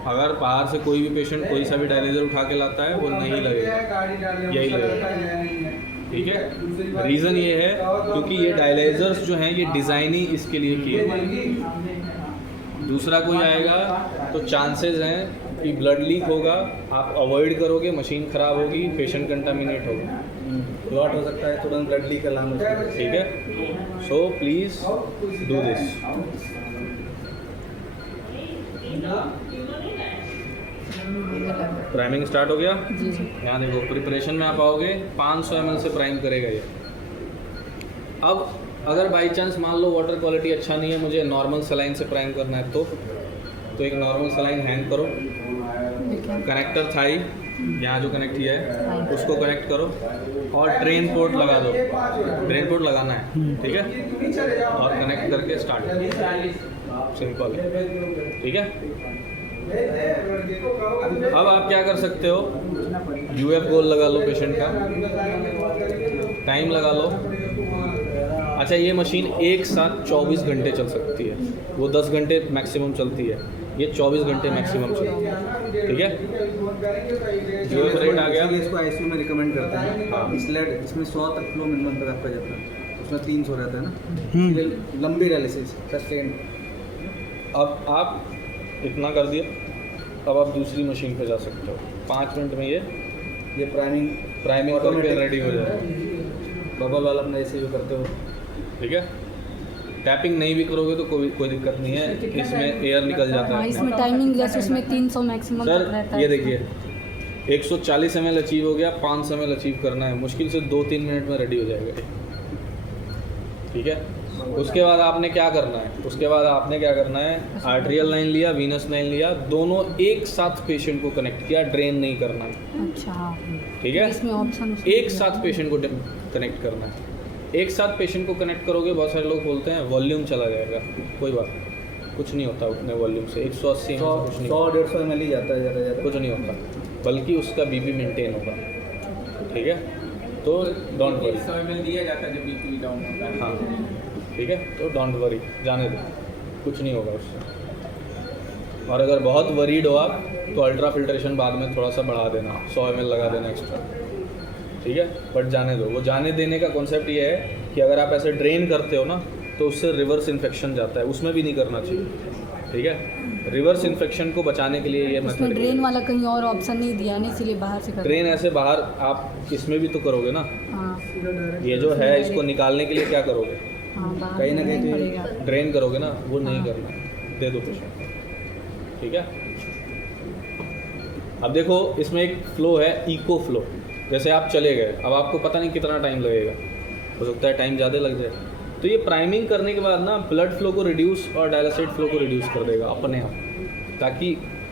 अगर बाहर से कोई भी पेशेंट कोई सा भी डायलिसिस उठा के लाता है वो नहीं लगेगा, यही लगेगा। ठीक है, रीज़न ये है क्योंकि ये डायलाइजर्स जो हैं ये डिज़ाइन ही इसके लिए किए हैं। दूसरा कोई आएगा तो चांसेस हैं कि ब्लड लीक होगा, आप अवॉइड करोगे, मशीन ख़राब होगी, पेशेंट कंटामिनेट होगा, क्लॉट हो सकता है, तुरंत ब्लड लीक अलार्म हो सकता है। ठीक है। So please do this. Priming start हो गया। जी जी। यहाँ देखो प्रिपरेशन में आप आओगे 500 ml से प्राइम करेगा ये। अब अगर बाई चांस मान लो वाटर क्वालिटी अच्छा नहीं है, मुझे नॉर्मल सलाइन से प्राइम करना है तो एक नॉर्मल सलाइन हैंग करो, कनेक्टर थाई यहाँ जो कनेक्ट किया है उसको कनेक्ट करो और ड्रेन पोर्ट लगा दो। ड्रेन पोर्ट लगाना है, ठीक है, और कनेक्ट करके स्टार्ट, सिंपल। ठीक है। अब आप क्या कर सकते हो, यूएफ गोल लगा लो पेशेंट का, टाइम लगा लो। अच्छा, ये मशीन एक साथ 24 घंटे चल सकती है, वो 10 घंटे मैक्सिमम चलती है, ये 24 घंटे मैक्सिमम चलती है। ठीक है। यूएफ रेट आ गया। इसको आईसीयू में रिकमेंड करते हैं। हाँ। इसमें 100 तक फ्लो मिनिमम तक आपका जाता है, उसमें 300 रहता है ना, इसलिए लंबी डायलिसिस सस्टेन। अब आप इतना कर दिया, अब आप दूसरी मशीन पे जा सकते हो। 5 मिनट में ये प्राइमिंग करके automatic रेडी हो जाए। बबल वाला अपना ऐसे भी करते हो। ठीक है। टैपिंग नहीं भी करोगे तो कोई दिक्कत नहीं है, इसमें एयर निकल जाता हाँ, है। इसमें टाइमिंग जैसे उसमें 300 मैक्सिमम तक रहता सर है। ये देखिए 140 ml अचीव हो गया, 500 ml अचीव करना है, मुश्किल से 2-3 मिनट में रेडी हो जाएगा। ठीक है। उसके बाद आपने क्या करना है, आर्टेरियल लाइन लिया, वीनस लाइन लिया, दोनों एक साथ पेशेंट को कनेक्ट किया, ड्रेन नहीं करना है। अच्छा, ठीक है। इसमें ऑप्शन एक साथ पेशेंट को कनेक्ट करना है। एक साथ पेशेंट को कनेक्ट करोगे, बहुत सारे लोग बोलते हैं वॉल्यूम चला जाएगा, कोई बात नहीं, कुछ नहीं होता उतने वॉल्यूम से। 180 कुछ नहीं, 100-150 ml ही जाता है ज़्यादा कुछ नहीं होता, बल्कि उसका बीपी मेंटेन होगा। ठीक है, तो डोंट वरी। 100 ml दिया जाता है जब बीपी डाउन होता है। हाँ, ठीक है, तो डोंट वरी, जाने दो, कुछ नहीं होगा उससे। और अगर बहुत वरीड हो आप तो अल्ट्रा फिल्ट्रेशन बाद में थोड़ा सा बढ़ा देना, 100 ml लगा देना एक्स्ट्रा। ठीक है, बट जाने दो। वो जाने देने का कॉन्सेप्ट ये है कि अगर आप ऐसे ड्रेन करते हो ना तो उससे रिवर्स इन्फेक्शन जाता है, उसमें भी नहीं करना चाहिए। ठीक है, रिवर्स इन्फेक्शन को बचाने के लिए ये उसमें मेथड। ड्रेन वाला कहीं और ऑप्शन नहीं दिया ना, इसीलिए बाहर से कर। ड्रेन ऐसे बाहर आप इसमें भी तो करोगे ना, हाँ ये जो है इसको निकालने के लिए क्या करोगे, हाँ, बाहर कहीं ना कहीं नहीं तो पड़ेगा। ड्रेन करोगे ना, वो नहीं हाँ। करना है, दे दो पेशेंट। ठीक है। अब देखो इसमें एक फ्लो है, इको फ्लो। जैसे आप चले गए, अब आपको पता नहीं कितना टाइम लगेगा, हो सकता है टाइम ज़्यादा लग जाए, तो ये प्राइमिंग करने के बाद ना ब्लड फ्लो को रिड्यूस और डायलिसेट फ्लो को रिड्यूस कर देगा अपने आप, ताकि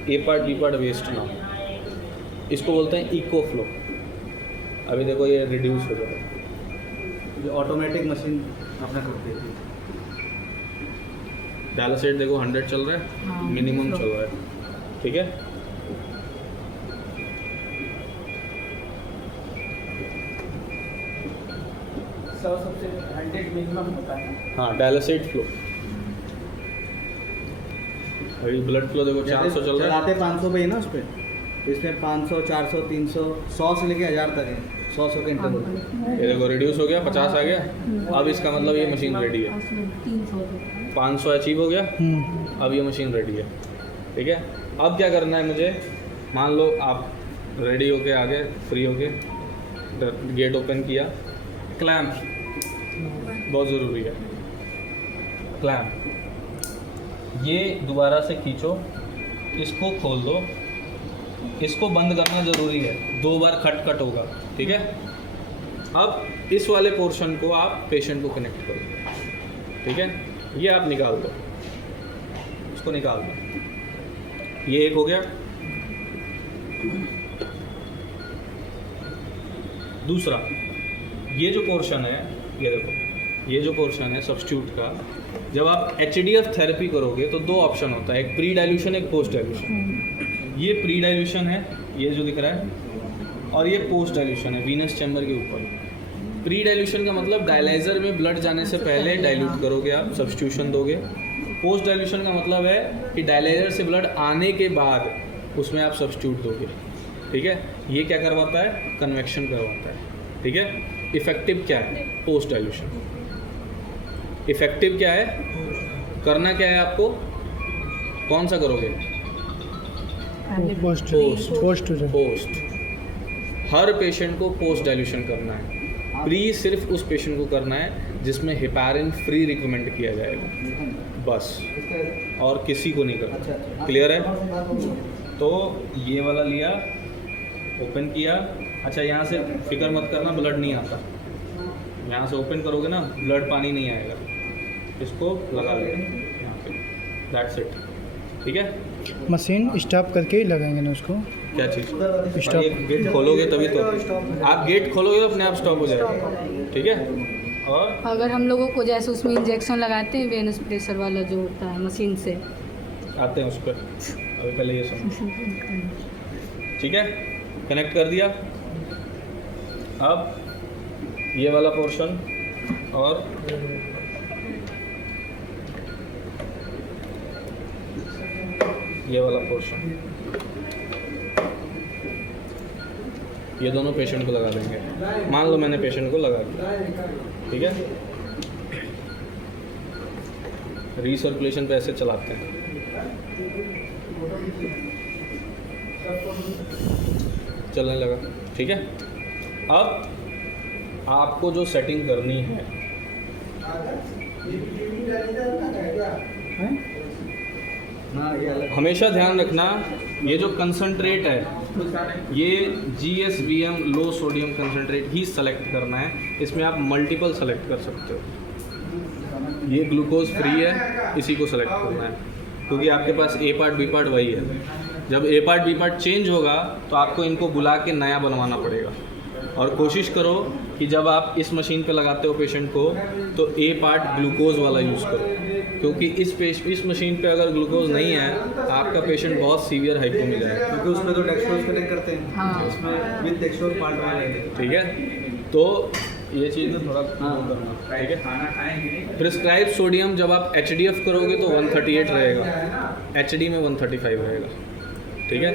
ए पार्ट बी पार्ट वेस्ट ना हो। इसको बोलते हैं इको फ्लो। अभी देखो ये रिड्यूस हो जाएगा, ये ऑटोमेटिक मशीन अपना करती है। डायलिसेट देखो 100 चल रहा है, हाँ, मिनिमम flow। चल रहा है। ठीक है। सबसे 100 मिनिमम होता है। हाँ, डायलिसेट फ्लो। अभी ब्लड फ्लो देखो 400 चल रहा है। चलाते 500 पे ही ना उस पर, इसमें 500, 400, 300, 100 से लेके 1000 तक है, 100 के इंटरवल। ये देखो रिड्यूस हो गया, 50 आ गया। अब इसका मतलब ये मशीन रेडी है। 500 अचीव हो गया, अब ये मशीन रेडी है। ठीक है। अब क्या करना है मुझे, मान लो आप रेडी होके आ गए, फ्री होके, गेट ओपन किया, क्लैम्प बहुत ज़रूरी है। क्लैम्प ये दोबारा से खींचो, इसको खोल दो, इसको बंद करना ज़रूरी है, 2 बार खट होगा। ठीक है। अब इस वाले पोर्शन को आप पेशेंट को कनेक्ट करो। ठीक है, ये आप निकाल दो, इसको निकाल दो। ये एक हो गया। दूसरा, ये जो पोर्शन है, ये देखो, ये जो पोर्शन है सब्स्टिट्यूट का, जब आप HDF थेरेपी करोगे तो 2 ऑप्शन होता है, एक प्री डाइल्यूशन, एक पोस्ट डाइल्यूशन। ये प्री डाइल्यूशन है, ये जो दिख रहा है, और ये पोस्ट डाइल्यूशन है, वीनस चैम्बर के ऊपर। प्री डाइल्यूशन का मतलब डायलाइजर में ब्लड जाने से पहले डाइल्यूट करोगे आप, सब्स्टिट्यूशन दोगे, पोस्ट डाइल्यूशन का मतलब है कि डायलाइजर से ब्लड आने के बाद उसमें आप सब्स्टिट्यूट दोगे, ठीक है। ये क्या करवाता है? कन्वेक्शन करवाता है, ठीक है। इफेक्टिव क्या है? Post dilution. इफेक्टिव क्या है? करना क्या है आपको? कौन सा करोगे? पोस्ट। हर पेशेंट को पोस्ट डाइल्यूशन करना है। प्री सिर्फ उस पेशेंट को करना है जिसमें हेपारिन फ्री रिकमेंड किया जाएगा, बस, और किसी को नहीं करना। क्लियर है? तो ये वाला लिया, ओपन किया। अच्छा, यहाँ से फिक्र मत करना, ब्लड नहीं आता। यहाँ से ओपन करोगे ना, ब्लड पानी नहीं आएगा। इसको लगा लो यहाँ पे, दैट्स इट, ठीक है। मशीन स्टॉप करके ही लगाएंगे ना उसको? क्या चीज़? स्टॉप। ये गेट खोलोगे तभी तो, आप गेट खोलोगे तो अपने आप स्टॉप हो जाएगा, ठीक है। और अगर हम लोगों को जैसे उसमें इंजेक्शन लगाते हैं वेनस प्रेशर वाला जो होता है मशीन से, आते हैं उस पर, अभी पहले ये सुनो, ठीक है। कनेक्ट कर दिया। अब ये वाला पोर्शन और ये वाला पोर्शन, ये दोनों पेशेंट को लगा देंगे। मान लो मैंने पेशेंट को लगा दिया, ठीक है। रीसर्कुलेशन पे ऐसे चलाते हैं, चलने लगा, ठीक है। अब आपको जो सेटिंग करनी है, हमेशा ध्यान रखना, ये जो कंसंट्रेट है, ये GSBM लो सोडियम कंसंट्रेट ही सेलेक्ट करना है। इसमें आप मल्टीपल सेलेक्ट कर सकते हो। ये ग्लूकोज फ्री है, इसी को सेलेक्ट करना है, क्योंकि आपके पास A पार्ट B पार्ट वही है। जब A part B part change होगा तो आपको इनको बुला के नया बनवाना पड़ेगा। और कोशिश करो कि जब आप इस मशीन पे लगाते हो पेशेंट को, तो A पार्ट ग्लूकोज वाला यूज़ करो, क्योंकि इस मशीन पे अगर ग्लूकोज नहीं है आपका पेशेंट बहुत सीवियर हाइपोमिया है, क्योंकि उसमें तो डेक्सट्रोज कनेक्ट करते हैं। हाँ। इसमें विद डेक्सट्रोज पार्ट वाले, ठीक है। तो ये चीज़ थोड़ा करना, ठीक है। प्रिस्क्राइब सोडियम जब आप HDF करोगे तो 138 रहेगा, HD में 135 रहेगा, ठीक है।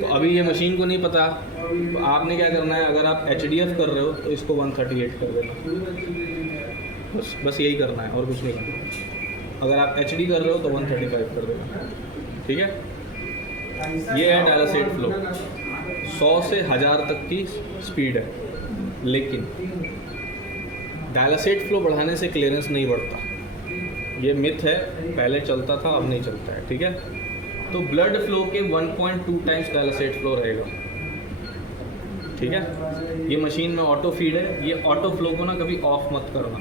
तो अभी ये मशीन को नहीं पता, तो आपने क्या करना है, अगर आप HDF कर रहे हो तो इसको 138 कर देना, बस यही करना है और कुछ नहीं करना। अगर आप HD कर रहे हो तो 135 कर देना, ठीक है। ये है डायलासेट फ्लो, 100 से 1000 तक की स्पीड है, लेकिन डायलासेट फ्लो बढ़ाने से क्लियरेंस नहीं बढ़ता। ये मिथ है, पहले चलता था, अब नहीं चलता है, ठीक है। तो ब्लड फ्लो के 1.2 टाइम्स डायलासेट फ्लो रहेगा, ठीक है। ये मशीन में ऑटो फीड है, ये ऑटो फ्लो को ना कभी ऑफ मत करना।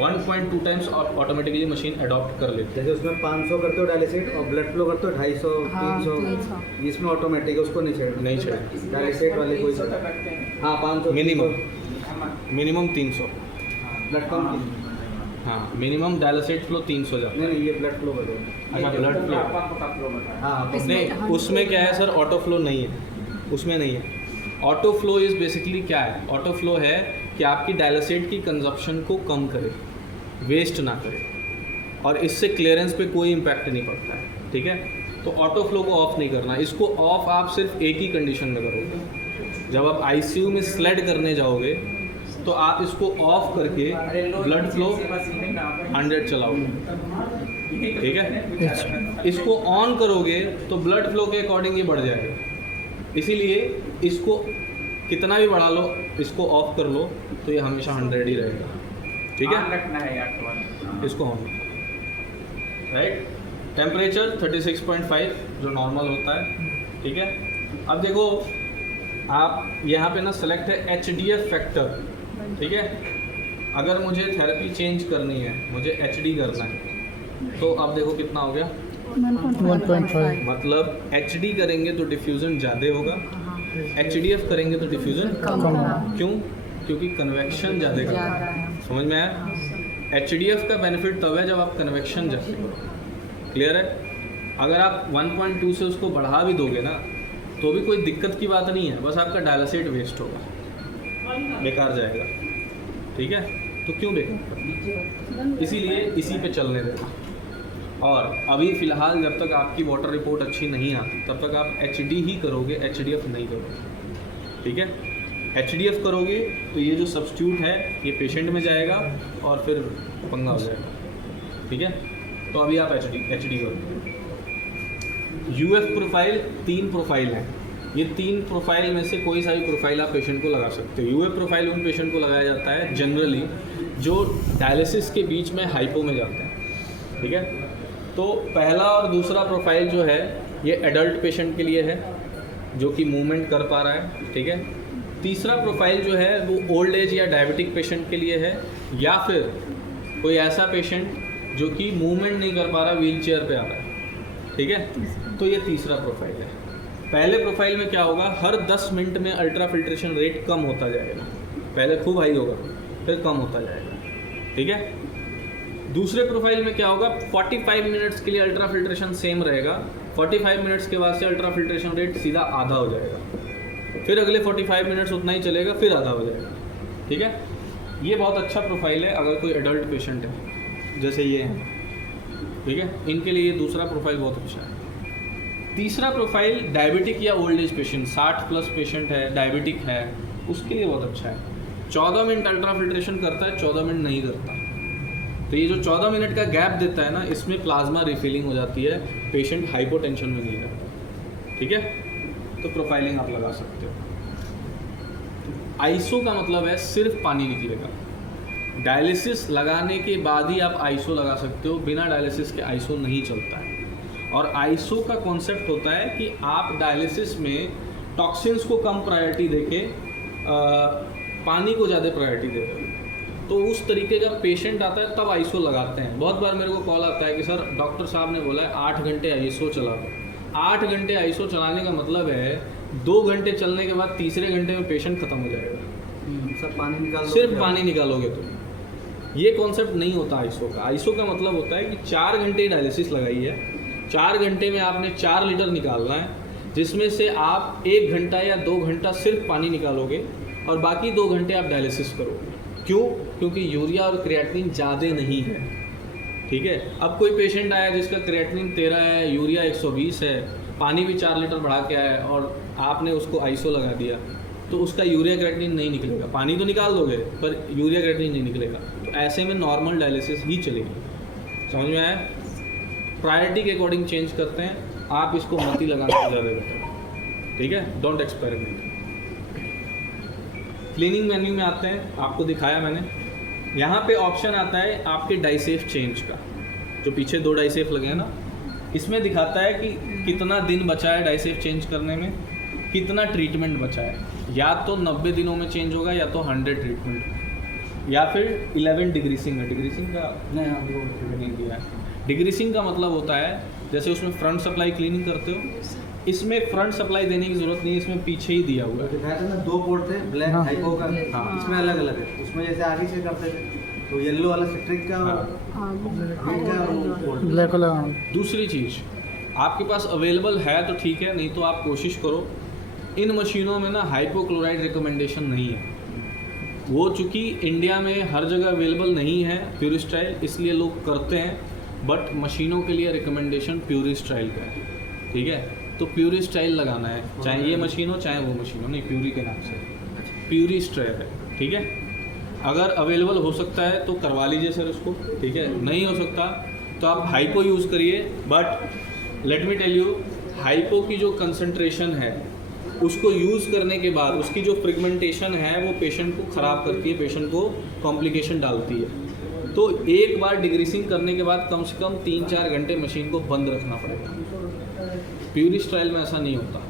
1.2 टाइम्स ऑटोमेटिकली मशीन अडॉप्ट कर लेती है। जैसे उसमें 500 करते हो डायलिसिट और ब्लड फ्लो करते हो 250, हाँ, 300, इसमें ऑटोमेटिक है, उसको नहीं छेड़ना। नहीं छेड़ना, डायलिसिट वाले कोई छेड़ा। हाँ, 500 मिनिमम 300, ब्लड कम। हाँ, मिनिमम डायलासेट फ्लो 300 जाता है। नहीं, ये ब्लड फ्लो कर दो। अच्छा, ब्लड फ्लो, हाँ, नहीं, उसमें क्या है सर, ऑटो फ्लो नहीं है, उसमें नहीं है। ऑटो फ्लो इज़ बेसिकली क्या है? ऑटो फ्लो है कि आपकी डायलासेट की कंजप्शन को कम करे, वेस्ट ना करे, और इससे क्लियरेंस पे कोई इम्पैक्ट नहीं पड़ता है, ठीक है। तो ऑटो फ्लो को ऑफ नहीं करना, इसको ऑफ आप सिर्फ एक ही कंडीशन में करोगे, जब आप ICU में स्लेड करने जाओगे तो आप इसको ऑफ करके ब्लड फ्लो 100 चलाओगे, ठीक है। इसको ऑन करोगे तो ब्लड फ्लो के अकॉर्डिंग ये बढ़ जाएगा, इसीलिए इसको कितना भी बढ़ा लो, इसको ऑफ कर लो तो ये हमेशा 100 ही रहेगा, ठीक है। रखना है यार, इसको ऑन, राइट। टेम्परेचर 36.5 जो नॉर्मल होता है, ठीक है। अब देखो आप यहाँ पे ना सेलेक्ट है HDF फैक्टर, ठीक है। अगर मुझे थेरेपी चेंज करनी है, मुझे HD करना है, तो अब देखो कितना हो गया 1.5। मतलब HD करेंगे तो डिफ्यूज़न ज़्यादा होगा, HDF करेंगे तो डिफ्यूज़न कम होगा। क्यों? क्योंकि कन्वेक्शन ज़्यादा करता है, समझ में आया। HDF का बेनिफिट तब है जब आप कन्वेक्शन ज़्यादा करो, क्लियर है। अगर आप 1.2 से उसको बढ़ा भी दोगे ना तो भी कोई दिक्कत की बात नहीं है, बस आपका डायलासेट वेस्ट होगा, बेकार जाएगा, ठीक है। तो क्यों बेकार, इसीलिए इसी पे चलने देना, और अभी फ़िलहाल जब तक आपकी वाटर रिपोर्ट अच्छी नहीं आती तब तक आप HD ही करोगे, HDF नहीं करोगे। ठीक है, HDF करोगे तो ये जो सब्स्टिट्यूट है ये पेशेंट में जाएगा और फिर पंगा हो जाएगा। ठीक है, तो अभी आप HD करोगे। UF प्रोफाइल 3 प्रोफाइल हैं, ये 3 प्रोफाइल में से कोई सा भी प्रोफाइल आप पेशेंट को लगा सकते हो। UF प्रोफाइल उन पेशेंट को लगाया जाता है जनरली जो डायलिसिस के बीच में हाइपो में जाते हैं। ठीक है, तो पहला और दूसरा प्रोफाइल जो है ये एडल्ट पेशेंट के लिए है जो कि मूवमेंट कर पा रहा है। ठीक है, तीसरा प्रोफाइल जो है वो ओल्ड एज या डायबिटिक पेशेंट के लिए है, या फिर कोई ऐसा पेशेंट जो कि मूवमेंट नहीं कर पा रहा, व्हील चेयर पर आ रहा है। ठीक है, तो ये तीसरा प्रोफाइल है। पहले प्रोफाइल में क्या होगा, हर 10 मिनट में अल्ट्रा फिल्ट्रेशन रेट कम होता जाएगा। पहले खूब हाई होगा फिर कम होता जाएगा। ठीक है, दूसरे प्रोफाइल में क्या होगा, 45 मिनट्स के लिए अल्ट्रा फिल्ट्रेशन सेम रहेगा, 45 मिनट्स के बाद से अल्ट्रा फिल्ट्रेशन रेट सीधा आधा हो जाएगा, फिर अगले 45 मिनट्स उतना ही चलेगा, फिर आधा हो जाएगा। ठीक है, ये बहुत अच्छा प्रोफाइल है अगर कोई एडल्ट पेशेंट है जैसे ये हैं। ठीक है, इनके लिए ये दूसरा प्रोफाइल बहुत अच्छा है। तीसरा प्रोफाइल डायबिटिक या ओल्ड एज पेशेंट, 60+ पेशेंट है, डायबिटिक है, उसके लिए बहुत अच्छा है। 14 मिनट अल्ट्रा फिल्ट्रेशन करता है, 14 मिनट नहीं करता। तो ये जो 14 मिनट का गैप देता है ना, इसमें प्लाज्मा रिफिलिंग हो जाती है, पेशेंट हाइपोटेंशन में नहीं रहता। ठीक है, तो प्रोफाइलिंग आप लगा सकते हो। आइसो का मतलब है सिर्फ पानी निकलेगा। डायलिसिस लगाने के बाद ही आप आइसो लगा सकते हो, बिना डायलिसिस के आइसो नहीं चलता है। और आइसो का कॉन्सेप्ट होता है कि आप डायलिसिस में टॉक्सिन्स को कम प्रायोरिटी देके पानी को ज़्यादा प्रायोरिटी देते हो। तो उस तरीके का पेशेंट आता है तब आइसो लगाते हैं। बहुत बार मेरे को कॉल आता है कि सर डॉक्टर साहब ने बोला है 8 घंटे आइसो चला दो। 8 घंटे आइसो चलाने का मतलब है 2 घंटे चलने के बाद तीसरे घंटे में पेशेंट ख़त्म हो जाएगा। सब पानी निकाल, सिर्फ पानी निकालोगे तो ये कॉन्सेप्ट नहीं होता आइसो का। आइसो का मतलब होता है कि 4 घंटे डायलिसिस लगाई है, 4 घंटे में आपने 4 लीटर निकालना है, जिसमें से आप 1 घंटा या 2 घंटा सिर्फ पानी निकालोगे और बाकी 2 घंटे आप डायलिसिस करोगे। क्यों? क्योंकि यूरिया और क्रिएटिनिन ज़्यादा नहीं है। ठीक है, अब कोई पेशेंट आया जिसका क्रिएटिनिन 13 है, यूरिया 120 है, पानी भी 4 लीटर बढ़ा के आया और आपने उसको आइसो लगा दिया, तो उसका यूरिया क्रिएटिनिन नहीं निकलेगा। पानी तो निकाल दोगे पर यूरिया क्रिएटिनिन नहीं निकलेगा। तो ऐसे में नॉर्मल डायलिसिस ही चलेगी। समझ में आया? प्रायोरिटी के अकॉर्डिंग चेंज करते हैं, आप इसको मत ही लगाना ज़्यादा बेटर। ठीक है, डोंट एक्सपेरिमेंट। क्लीनिंग मेन्यू में आते हैं, आपको दिखाया मैंने। यहाँ पे ऑप्शन आता है आपके डाइसेफ चेंज का, जो पीछे 2 डाइसेफ लगे हैं ना, इसमें दिखाता है कि कितना दिन बचा है डाइसेफ चेंज करने में, कितना ट्रीटमेंट बचा है। या तो 90 दिनों में चेंज होगा या तो 100 ट्रीटमेंट, या फिर 11 डिग्रीसिंग है। डिग्रीसिंग का नहीं दिया है। डिग्रीसिंग का मतलब होता है जैसे उसमें फ्रंट सप्लाई क्लीनिंग करते हो, इसमें फ्रंट सप्लाई देने की जरूरत नहीं है, इसमें पीछे ही दिया हुआ है। दिखाया था ना 2 पोर्ट थे, ब्लैक हाँ। हाइपो का, हाँ। इसमें अलग अलग है। उसमें जैसे आगे से करते थे तो येलो वाला सिट्रिक का, हाँ। ग्रीन का और गोल्ड। ब्लैक वाला दूसरी चीज़, आपके पास अवेलेबल है तो ठीक है, नहीं तो आप कोशिश करो। इन मशीनों में ना हाइपोक्लोराइड रिकमेंडेशन नहीं है। वो चूँकि इंडिया में हर जगह अवेलेबल नहीं है प्यूरिस्टाइल, इसलिए लोग करते हैं, बट मशीनों के लिए रिकमेंडेशन प्यूरिस्टाइल का है। ठीक है, तो प्यूरिस्टाइल लगाना है, चाहे ये मशीन हो चाहे वो मशीन हो, नहीं प्यूरी के नाम से प्यूरिस्टाइल है। ठीक है, अगर अवेलेबल हो सकता है तो करवा लीजिए सर उसको। ठीक है, नहीं हो सकता तो आप हाइपो यूज़ करिए। But let me tell you, hypo की जो कंसंट्रेशन है उसको यूज़ करने के बाद उसकी जो फ्रिगमेंटेशन है वो पेशेंट को ख़राब करती है, पेशेंट को कॉम्प्लिकेशन डालती है। तो एक बार डिग्रीसिंग करने के बाद कम से कम 3-4 घंटे मशीन को बंद रखना पड़ेगा। प्यूरिस्टाइल में ऐसा नहीं होता।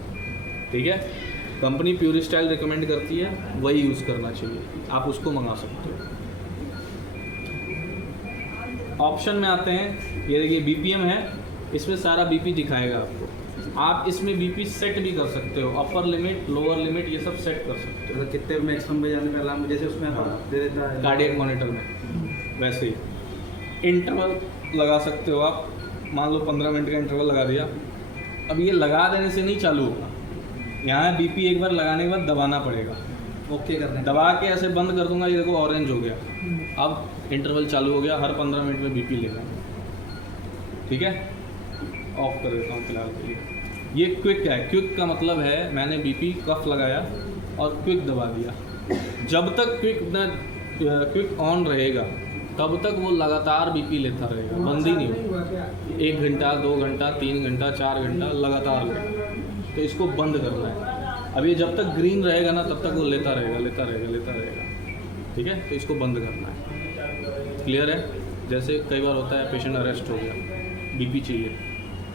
ठीक है, कंपनी प्यूरिस्टाइल रिकमेंड करती है, वही यूज़ करना चाहिए, आप उसको मंगा सकते हो। ऑप्शन में आते हैं, ये देखिए BPM है, इसमें सारा BP दिखाएगा आपको। आप इसमें BP सेट भी कर सकते हो, अपर लिमिट, लोअर लिमिट, ये सब सेट कर सकते हो। मतलब कितने मैक्सिमम पे जाने का अलार्म जैसे उसमें दे देता है कार्डियक मॉनिटर में, वैसे ही इंटरवल लगा सकते हो आप। मान लो 15 मिनट का इंटरवल लगा दिया। अब ये लगा देने से नहीं चालू होगा, यहाँ BP एक बार लगाने के बाद दबाना पड़ेगा। ओके करने दबा के ऐसे बंद कर दूंगा, ये देखो ऑरेंज हो गया। अब इंटरवल चालू हो गया, हर 15 मिनट में BP लेगा। ठीक है, ऑफ कर देता हूँ फिलहाल के लिए। ये क्विक है, क्विक का मतलब है मैंने बीपी कफ लगाया और क्विक दबा दिया। जब तक क्विक ऑन रहेगा तब तक वो लगातार बीपी लेता रहेगा, बंद ही नहीं होगा। 1 घंटा 2 घंटा 3 घंटा 4 घंटा लगातार लेगा, तो इसको बंद करना है। अब ये जब तक ग्रीन रहेगा ना तब तक वो लेता रहेगा। ठीक है, तो इसको बंद करना है। क्लियर है? जैसे कई बार होता है पेशेंट अरेस्ट हो गया, बीपी चाहिए,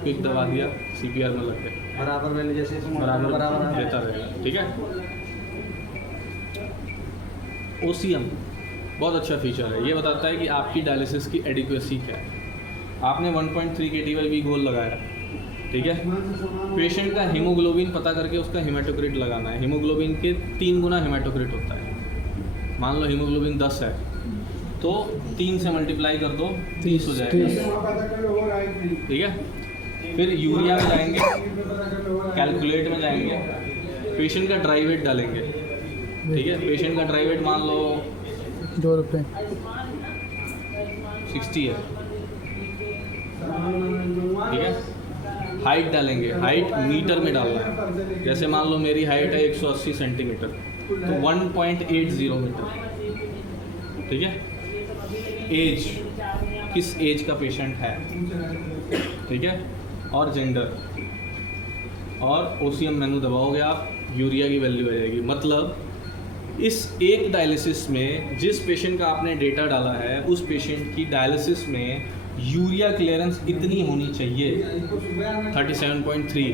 क्विक दबा दिया, CPR में लग गए, बराबर वैल्यू जैसे इसमें बराबर लेता रहेगा। ठीक है। OCM बहुत अच्छा फीचर है, ये बताता है कि आपकी डायलिसिस की एडिक्वेसी क्या है। आपने 1.3 kTIV गोल लगाया, ठीक है, पेशेंट का हीमोग्लोबिन पता करके उसका हेमाटोक्रिट लगाना है। हीमोग्लोबिन के 3 गुना हेमाटोक्रिट होता है। मान लो हीमोग्लोबिन 10 है तो 3 से मल्टीप्लाई कर दो, 30 हो जाएगा। ठीक है, फिर यूरिया में जाएंगे, कैलकुलेट में जाएंगे, पेशेंट का ड्राई वेट डालेंगे। ठीक है, पेशेंट का ड्राई वेट मान लो 2 रुपये 60 है। ठीक है, हाइट डालेंगे, हाइट मीटर में डालना है। जैसे मान लो मेरी हाइट है 180 सेंटीमीटर, तो 1.80 मीटर। ठीक है, एज, किस एज का पेशेंट है, ठीक है, और जेंडर, और OCM मेनू दबाओगे आप, यूरिया की वैल्यू आ जाएगी। मतलब इस एक डायलिसिस में जिस पेशेंट का आपने डेटा डाला है उस पेशेंट की डायलिसिस में यूरिया क्लियरेंस इतनी होनी चाहिए 37.3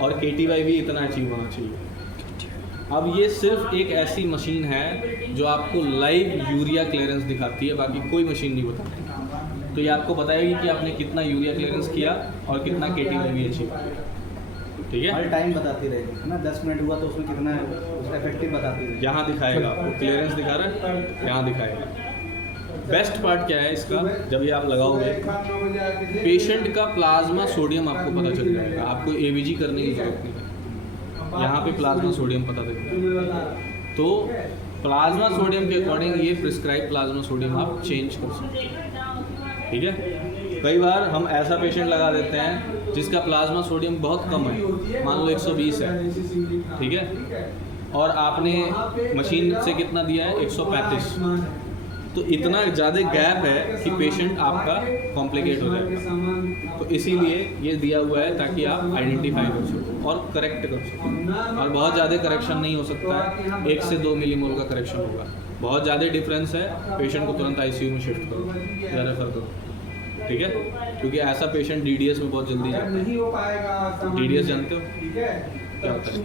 और KTIV इतना अचीव होना चाहिए। अब ये सिर्फ एक ऐसी मशीन है जो आपको लाइव यूरिया क्लियरेंस दिखाती है, बाकी कोई मशीन नहीं बताती। तो ये आपको बताएगी कि आपने कितना यूरिया क्लियरेंस किया और कितना KTIV अचीव किया। ठीक है, हर टाइम बताती रहेगी, है ना। 10 मिनट हुआ तो उसमें कितना है, उसका इफेक्टिव बताती रहेगी। यहाँ दिखाएगा, वो क्लियरेंस दिखा रहा है, यहाँ दिखाएगा। बेस्ट पार्ट क्या है इसका, जब ये आप लगाओगे पेशेंट का प्लाज्मा सोडियम आपको पता चल जाएगा, आपको ABG करने की जरूरत नहीं है। यहाँ पे प्लाज्मा सोडियम पता चलेगा, तो प्लाज्मा सोडियम के अकॉर्डिंग ये प्रिस्क्राइब प्लाज्मा सोडियम आप चेंज कर सकते हैं। ठीक है, कई बार हम ऐसा पेशेंट लगा देते हैं जिसका प्लाज्मा सोडियम बहुत कम है, मान लो 120 है, ठीक है, और आपने मशीन से कितना दिया है 135, तो इतना ज़्यादा गैप है कि पेशेंट आपका कॉम्प्लिकेट हो जाएगा। तो इसीलिए ये दिया हुआ है ताकि आप आइडेंटिफाई कर सको और करेक्ट कर सको। और बहुत ज़्यादा करेक्शन नहीं हो सकता है, 1 से 2 मिलीमोल का करेक्शन होगा। बहुत ज़्यादा डिफरेंस है, पेशेंट को तुरंत ICU में शिफ्ट करो या रेफर करो। ठीक है, क्योंकि ऐसा पेशेंट DDS में बहुत जल्दी जाता है। DDS जानते हो क्या होता है?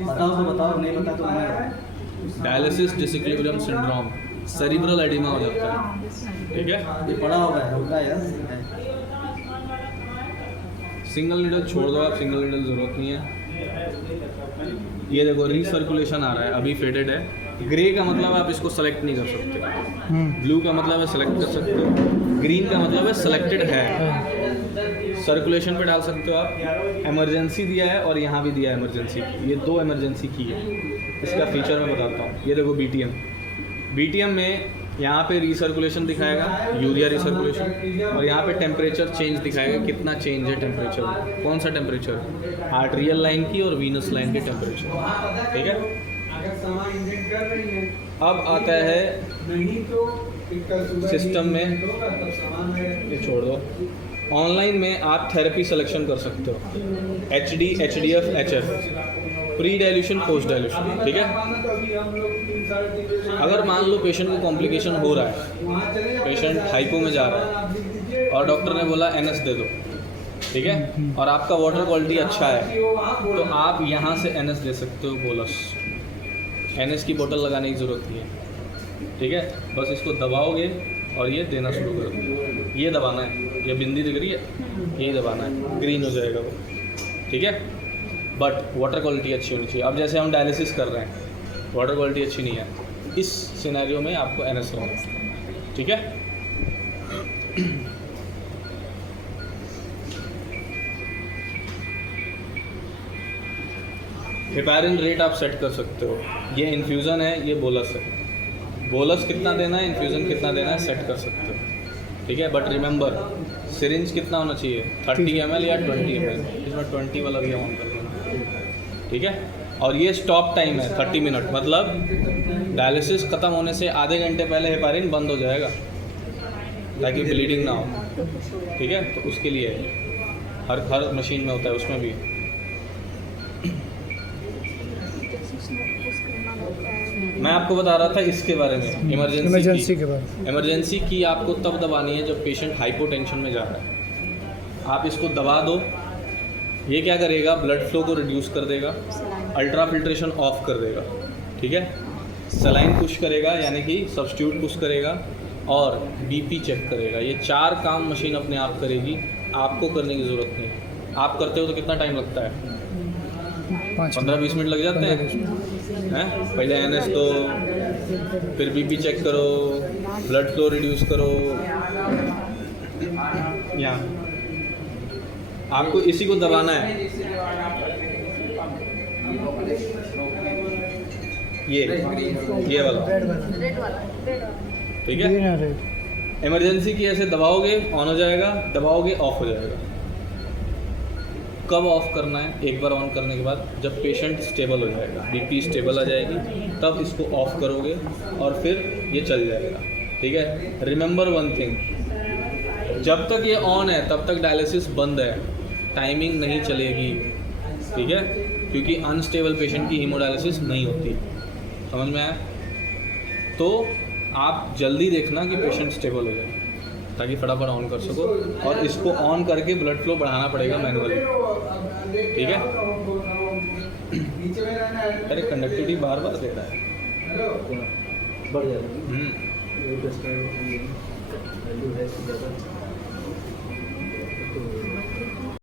बताओ तो बताओ, नहीं पता तो नहीं। Dialysis disequilibrium syndrome, cerebral oedema हो जाता है। ठीक है, ये पढ़ा होगा यार। सिंगल नीडल छोड़ दो आप, सिंगल नीडल ज़रूरत नहीं है। ये देखो रीसर्कुलेशन आ रहा है, अभी फेडेड है। ग्रे का मतलब आप इसको सेलेक्ट नहीं कर सकते, ब्लू का मतलब है सेलेक्ट कर सकते हो, ग्रीन का मतलब है सेलेक्टेड है। सर्कुलेशन पे डाल सकते हो आप। इमरजेंसी दिया है और यहाँ भी दिया है इमरजेंसी, ये 2 इमरजेंसी की है। इसका फीचर मैं बताता हूँ। ये देखो BTM में यहाँ पे रीसर्कुलेशन दिखाएगा, यूरिया रीसर्कुलेशन, और यहाँ पे टेम्परेचर चेंज दिखाएगा, कितना चेंज है टेम्परेचर में, कौन सा टेम्परेचर, आर्टेरियल लाइन की और वीनस लाइन के टेम्परेचर। ठीक है, अब आता है सिस्टम में, ये छोड़ दो, ऑनलाइन में आप थेरेपी सिलेक्शन कर सकते हो, HD, HDF, HF, pre dilution, post dilution. ठीक है, अगर मान लो पेशेंट को कॉम्प्लिकेशन हो रहा है, पेशेंट हाइपो में जा रहा है और डॉक्टर ने बोला NS दे दो, ठीक है, और आपका वाटर क्वालिटी अच्छा है, तो आप यहाँ से NS दे सकते हो, बोलस। NS की बोतल लगाने की ज़रूरत नहीं है। ठीक है, बस इसको दबाओगे और ये देना शुरू कर दो। ये दबाना है, ये बिंदी दिख रही है, यही दबाना है, ग्रीन हो जाएगा वो। ठीक है, बट वाटर क्वालिटी अच्छी होनी चाहिए। अब जैसे हम डायलिसिस कर रहे हैं, वाटर क्वालिटी अच्छी नहीं है, इस सिनेरियो में आपको NS लेना है। ठीक है, हेपारिन रेट आप सेट कर सकते हो। ये इन्फ्यूज़न है, ये बोलस है। बोलस कितना देना है, इन्फ्यूज़न कितना देना है, सेट कर सकते हो। ठीक है, बट रिमेंबर सिरिंज कितना होना चाहिए, 30 ml या 20 ml, इसमें 20 वाला भी ऑन कर देना, ठीक है। और ये स्टॉप टाइम है 30 मिनट, मतलब डायलिसिस ख़त्म होने से आधे घंटे पहले हेपारिन बंद हो जाएगा ताकि ब्लीडिंग ना हो, ठीक है। तो उसके लिए हर मशीन में होता है, उसमें भी। मैं आपको बता रहा था इसके बारे में, इमरजेंसी के बाद इमरजेंसी की आपको तब दबानी है जब पेशेंट हाइपोटेंशन में जा रहा है। आप इसको दबा दो, ये क्या करेगा, ब्लड फ्लो को रिड्यूस कर देगा, अल्ट्रा फिल्ट्रेशन ऑफ कर देगा, ठीक है। सलाइन पुश करेगा यानी कि सब्स्टिट्यूट पुश करेगा, और बीपी चेक करेगा। ये 4 काम मशीन अपने आप करेगी, आपको करने की ज़रूरत नहीं। आप करते हो तो कितना टाइम लगता है, 15-20 मिनट लग जाते हैं। पहले NS दो, फिर बीपी चेक करो, ब्लड फ्लो रिड्यूस करो। यहाँ आपको इसी को दबाना है, ये वाला, ठीक है। इमरजेंसी की ऐसे दबाओगे ऑन हो जाएगा, दबाओगे ऑफ हो जाएगा। कब ऑफ करना है, एक बार ऑन करने के बाद जब पेशेंट स्टेबल हो जाएगा, बीपी स्टेबल आ जाएगी, तब इसको ऑफ करोगे और फिर ये चल जाएगा, ठीक है। रिमेंबर वन थिंग, जब तक ये ऑन है तब तक डायलिसिस बंद है, टाइमिंग नहीं चलेगी, ठीक है, क्योंकि अनस्टेबल पेशेंट की हीमोडायलिसिस नहीं होती, समझ में आया। तो आप जल्दी देखना कि पेशेंट स्टेबल हो जाए ताकि फटाफट ऑन कर सको, और इसको ऑन करके ब्लड फ्लो बढ़ाना पड़ेगा मैनुअली, ठीक है। अरे कंडक्टिविटी बार बार दे रहा है, बढ़ जाएगा।